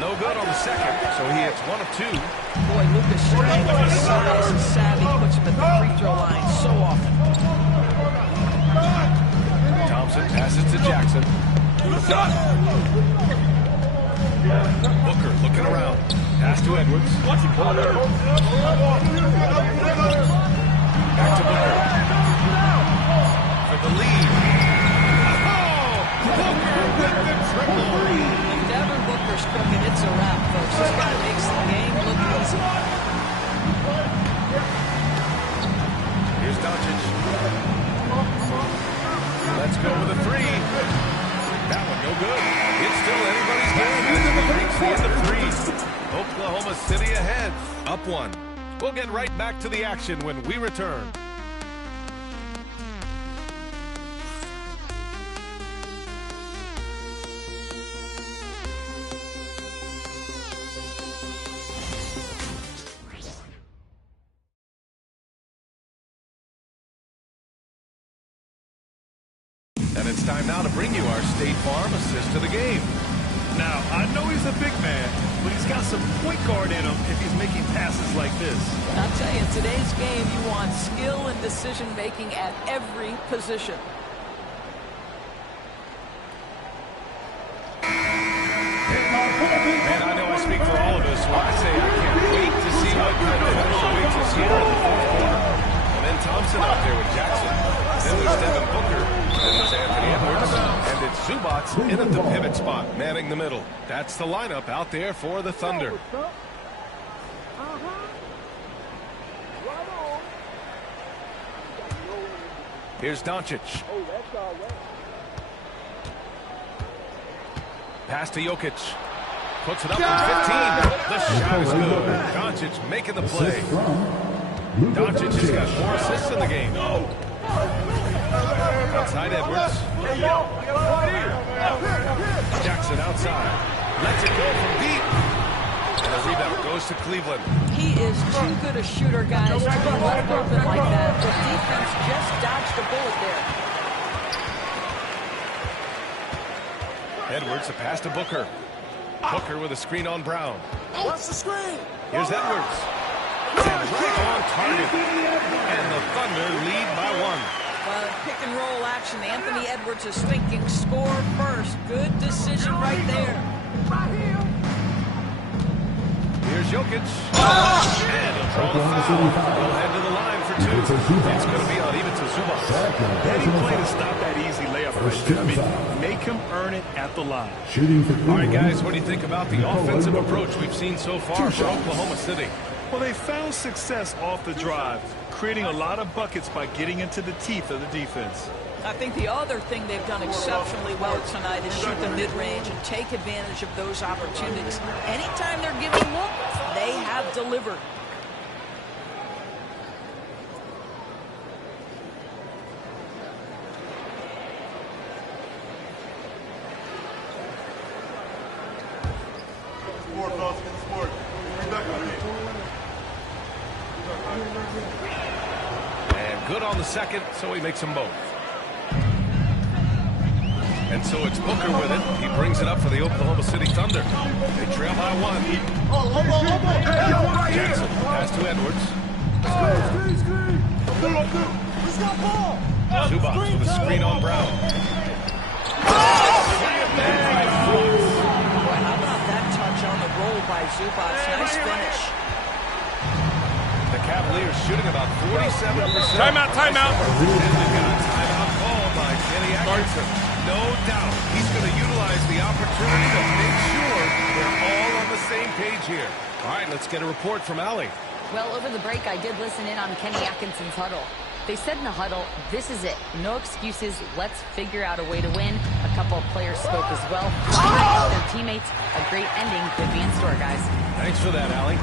No good on the second, so he hits 1 of 2. Boy, Luka's strength, his size, his savvy puts him at the free throw line so often. Thompson passes to Jackson. Booker looking around. Pass to Edwards. Back to Booker. For the lead. Oh! Booker with the triple. Devin Booker's cooking. It's a wrap, folks. This guy makes the game look easy. Here's Doncic. Let's go with a 3. That one no good. It's still anybody's game as we reach the end of 3. Oklahoma City ahead, up 1. We'll get right back to the action when we return. And it's time now to bring you our State Farm assist to the game. Now, I know he's a big man, but he's got some point guard in him if he's making passes like this. I'll tell you, in today's game, you want skill and decision-making at every position. Man, I know I speak for all of us when I say I can't wait to see what kind of finish awaits us here in the fourth quarter. And then Thompson out there with Jackson. Then there's Devin Booker. Then there's Anthony Edwards. And it's Zubac in at the pivot spot, manning the middle. That's the lineup out there for the Thunder. Here's Doncic. Pass to Jokic. Puts it up from 15. The shot is good. Doncic making the play. Doncic has got 4 assists in the game. Outside Edwards. Jackson outside. Lets it go from deep. And the rebound goes to Cleveland. He is too good a shooter, guys, to be left open like that. The defense just dodged a bullet there. Edwards, a pass to Booker. Booker with a screen on Brown. What's the screen? Here's Edwards. And right on target. And the Thunder lead by 1. Well, pick and roll action. Anthony Edwards is thinking score first. Good decision right there. Here's Jokic. And he'll draw the foul. He'll head to the line for 2. It's going to be on even to Zubac. Any play to stop that easy layup right there. I mean, make him earn it at the line. All right, guys, what do you think about the offensive approach we've seen so far for Oklahoma City? Well, they found success off the drive, creating a lot of buckets by getting into the teeth of the defense. I think the other thing they've done exceptionally well tonight is shoot the mid-range and take advantage of those opportunities. Anytime they're giving looks, they have delivered. And good on the second, so he makes them both. And so it's Booker with it. He brings it up for the Oklahoma City Thunder. They trail by 1. Jackson, pass to Edwards. Zubac with a screen on Brown. Boy, how about that touch on the roll by Zubac? Nice finish. The Cavaliers shooting about 47%. Timeout. And we've got a timeout called by Kenny Atkinson. No doubt he's going to utilize the opportunity to make sure they're all on the same page here. All right, let's get a report from Allie. Well, over the break, I did listen in on Kenny Atkinson's huddle. They said in the huddle, this is it. No excuses. Let's figure out a way to win. A couple of players spoke as well. Their teammates, a great ending could be in store, guys. Thanks for that, Allie.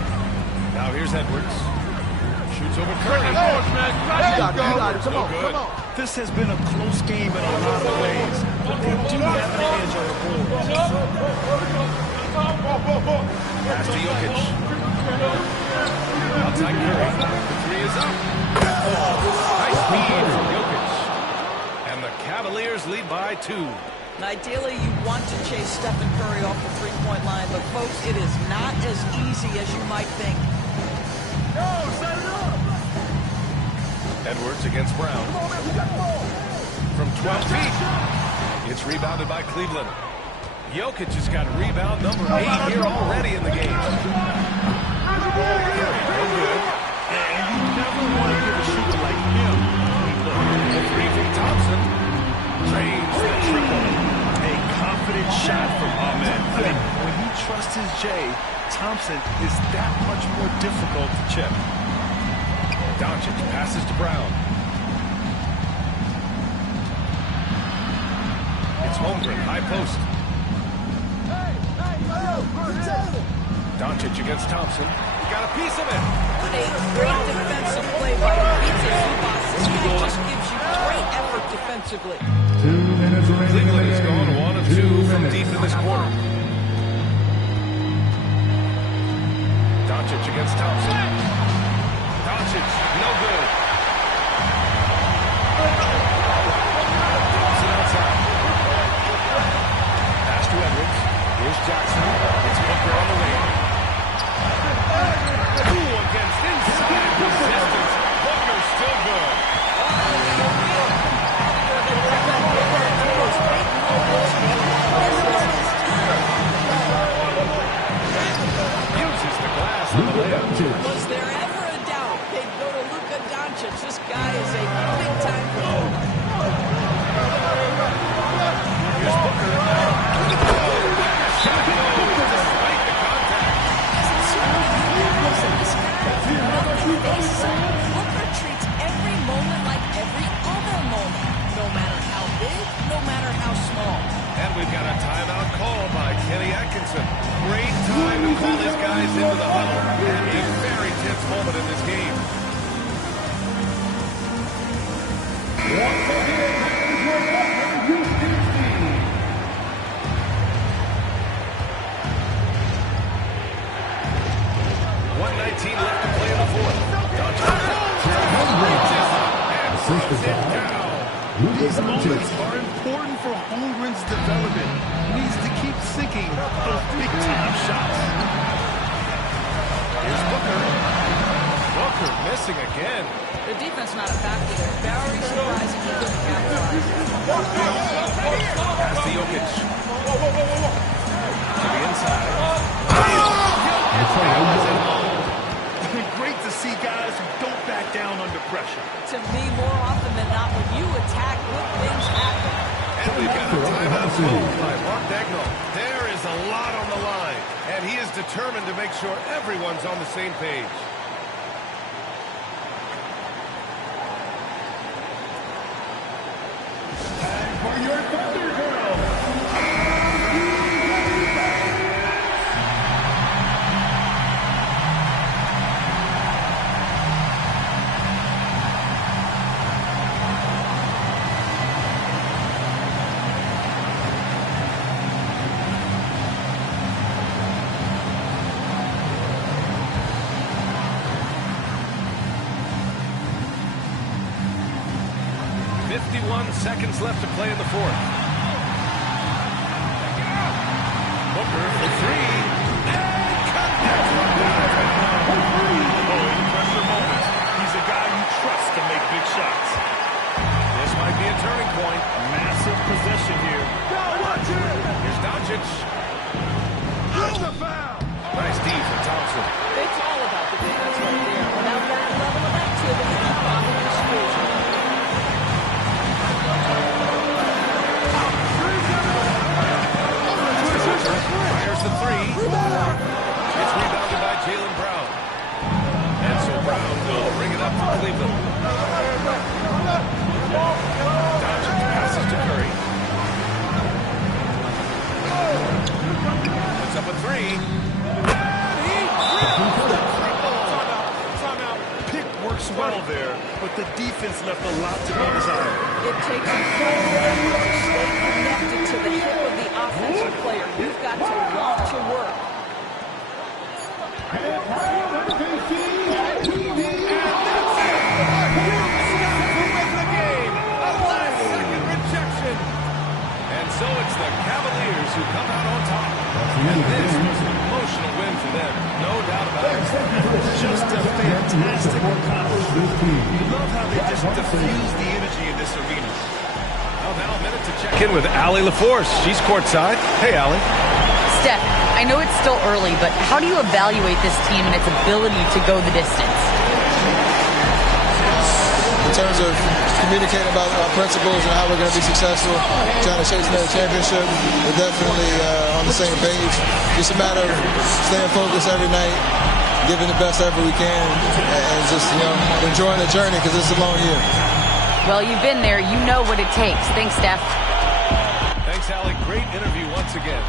Now here's Edwards. Shoots over Curry. You got it. Come on. This has been a close game in a lot of ways, but they do have an edge on the board. Pass to Jokic. Outside Curry. The three is up. Nice feed from Jokic. And the Cavaliers lead by 2. And ideally, you want to chase Stephen Curry off the three-point line, but folks, it is not as easy as you might think. Edwards against Brown. From 12 feet. It's rebounded by Cleveland. Jokic has got rebound number 8 here already in the game. And you never want to give a shooter like him. The 3 from Thompson. Drains the triple. A confident shot from Ahmed. I mean, when he trusts his J, Thompson is that much more difficult to chip. Doncic passes to Brown. It's Holmgren, high post. Doncic against Thompson. He got a piece of it. What a great defensive play by Pizza Zubac. This guy just gives you great effort defensively. Cleveland has gone 1 of 2 from deep in this quarter. Doncic against Thompson. Doncic, no good. Thompson outside. Pass to Edwards. Here's Jackson. It's Booker on the wing. Cool against inside resistance. Booker's still good. Uses the glass on the layup. Was there ever a doubt they'd go to Luka Doncic? This guy is a big-time pro. Here's Booker. Shot goes despite the contact. Booker treats every moment like every other moment, no matter how big, no matter how small. And we've got a timeout call by Kenny Atkinson. Great time to call his guys into the huddle. And a very tense moment in this game. .119 left to play in the fourth. These moments are important for Holmgren's development. He needs to keep sinking those big-time shots. Here's Booker. Booker missing again. The defense not a factor there. Very surprising he couldn't capitalize. Pass to Jokic. To the inside. Great to see guys who don't back down under pressure. To me, more often than not, when you attack, good things happen. And we've got a timeout called by Mark Daigneault. There is a lot on the line, and he is determined to make sure everyone's on the same page. And for your Thunder Girls, 51 seconds left to play in the fourth. three. Pick works well there, but the defense left a lot to be desired. It takes a whole effort to stay connected to the hip of the offensive player. You've got to want to work. And so it's the Cavaliers who come out on top. And this was an emotional win for them, no doubt about it. Just a fantastic accomplishment. You love how they just diffuse the energy in this arena. Well, now a minute to check in with Allie LaForce. She's courtside. Hey, Allie. Steph, I know it's still early, but how do you evaluate this team and its ability to go the distance? In terms of communicating about our principles and how we're going to be successful, trying to chase another championship, we're definitely on the same page. Just a matter of staying focused every night, giving the best effort we can, and just enjoying the journey because it's a long year. Well, you've been there. You know what it takes. Thanks, Steph. Thanks, Allie. Great interview once again.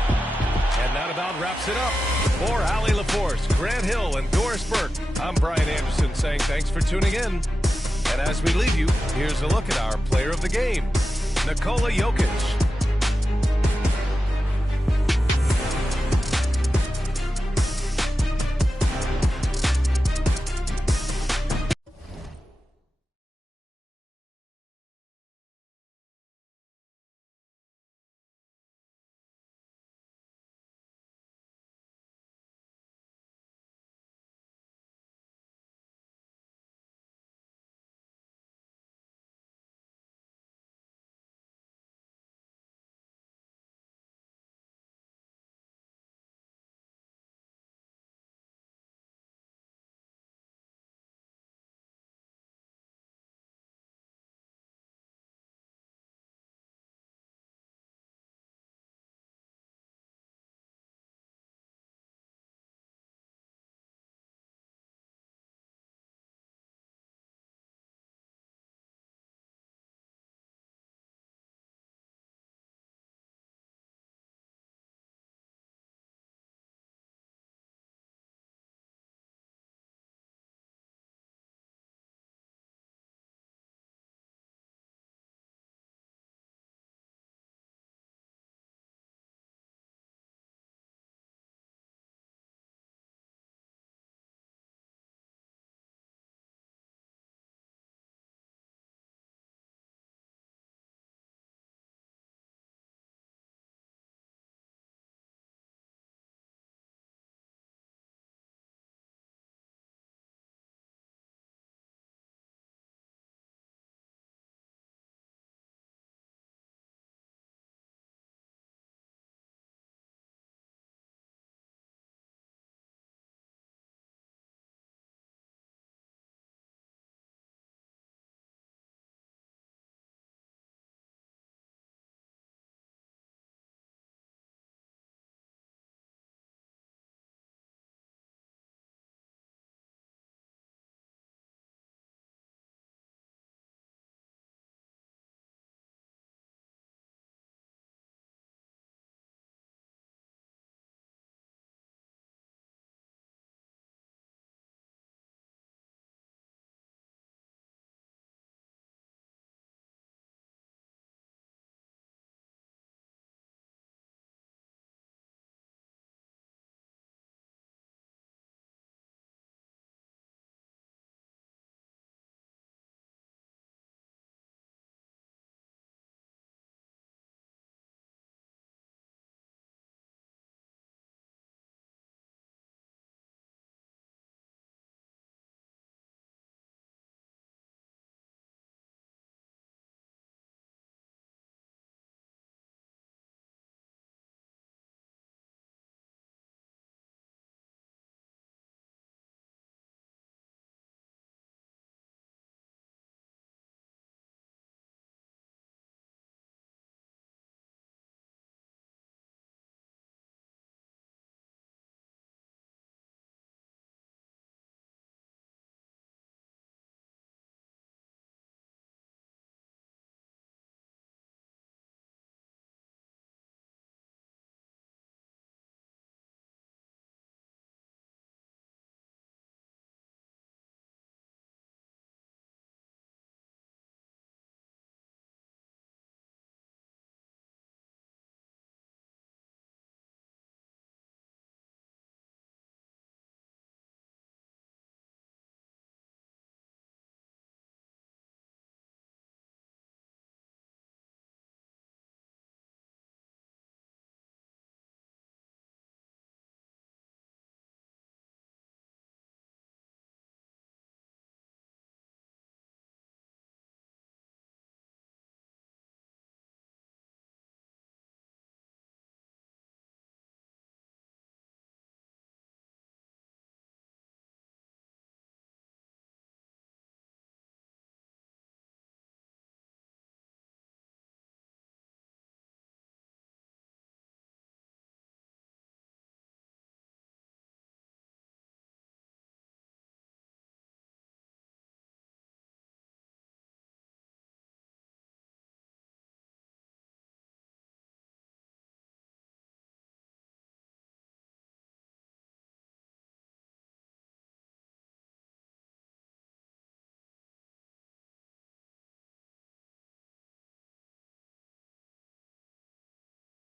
And that about wraps it up. For Allie LaForce, Grant Hill, and Doris Burke, I'm Brian Anderson saying thanks for tuning in. And as we leave you, here's a look at our player of the game, Nikola Jokic.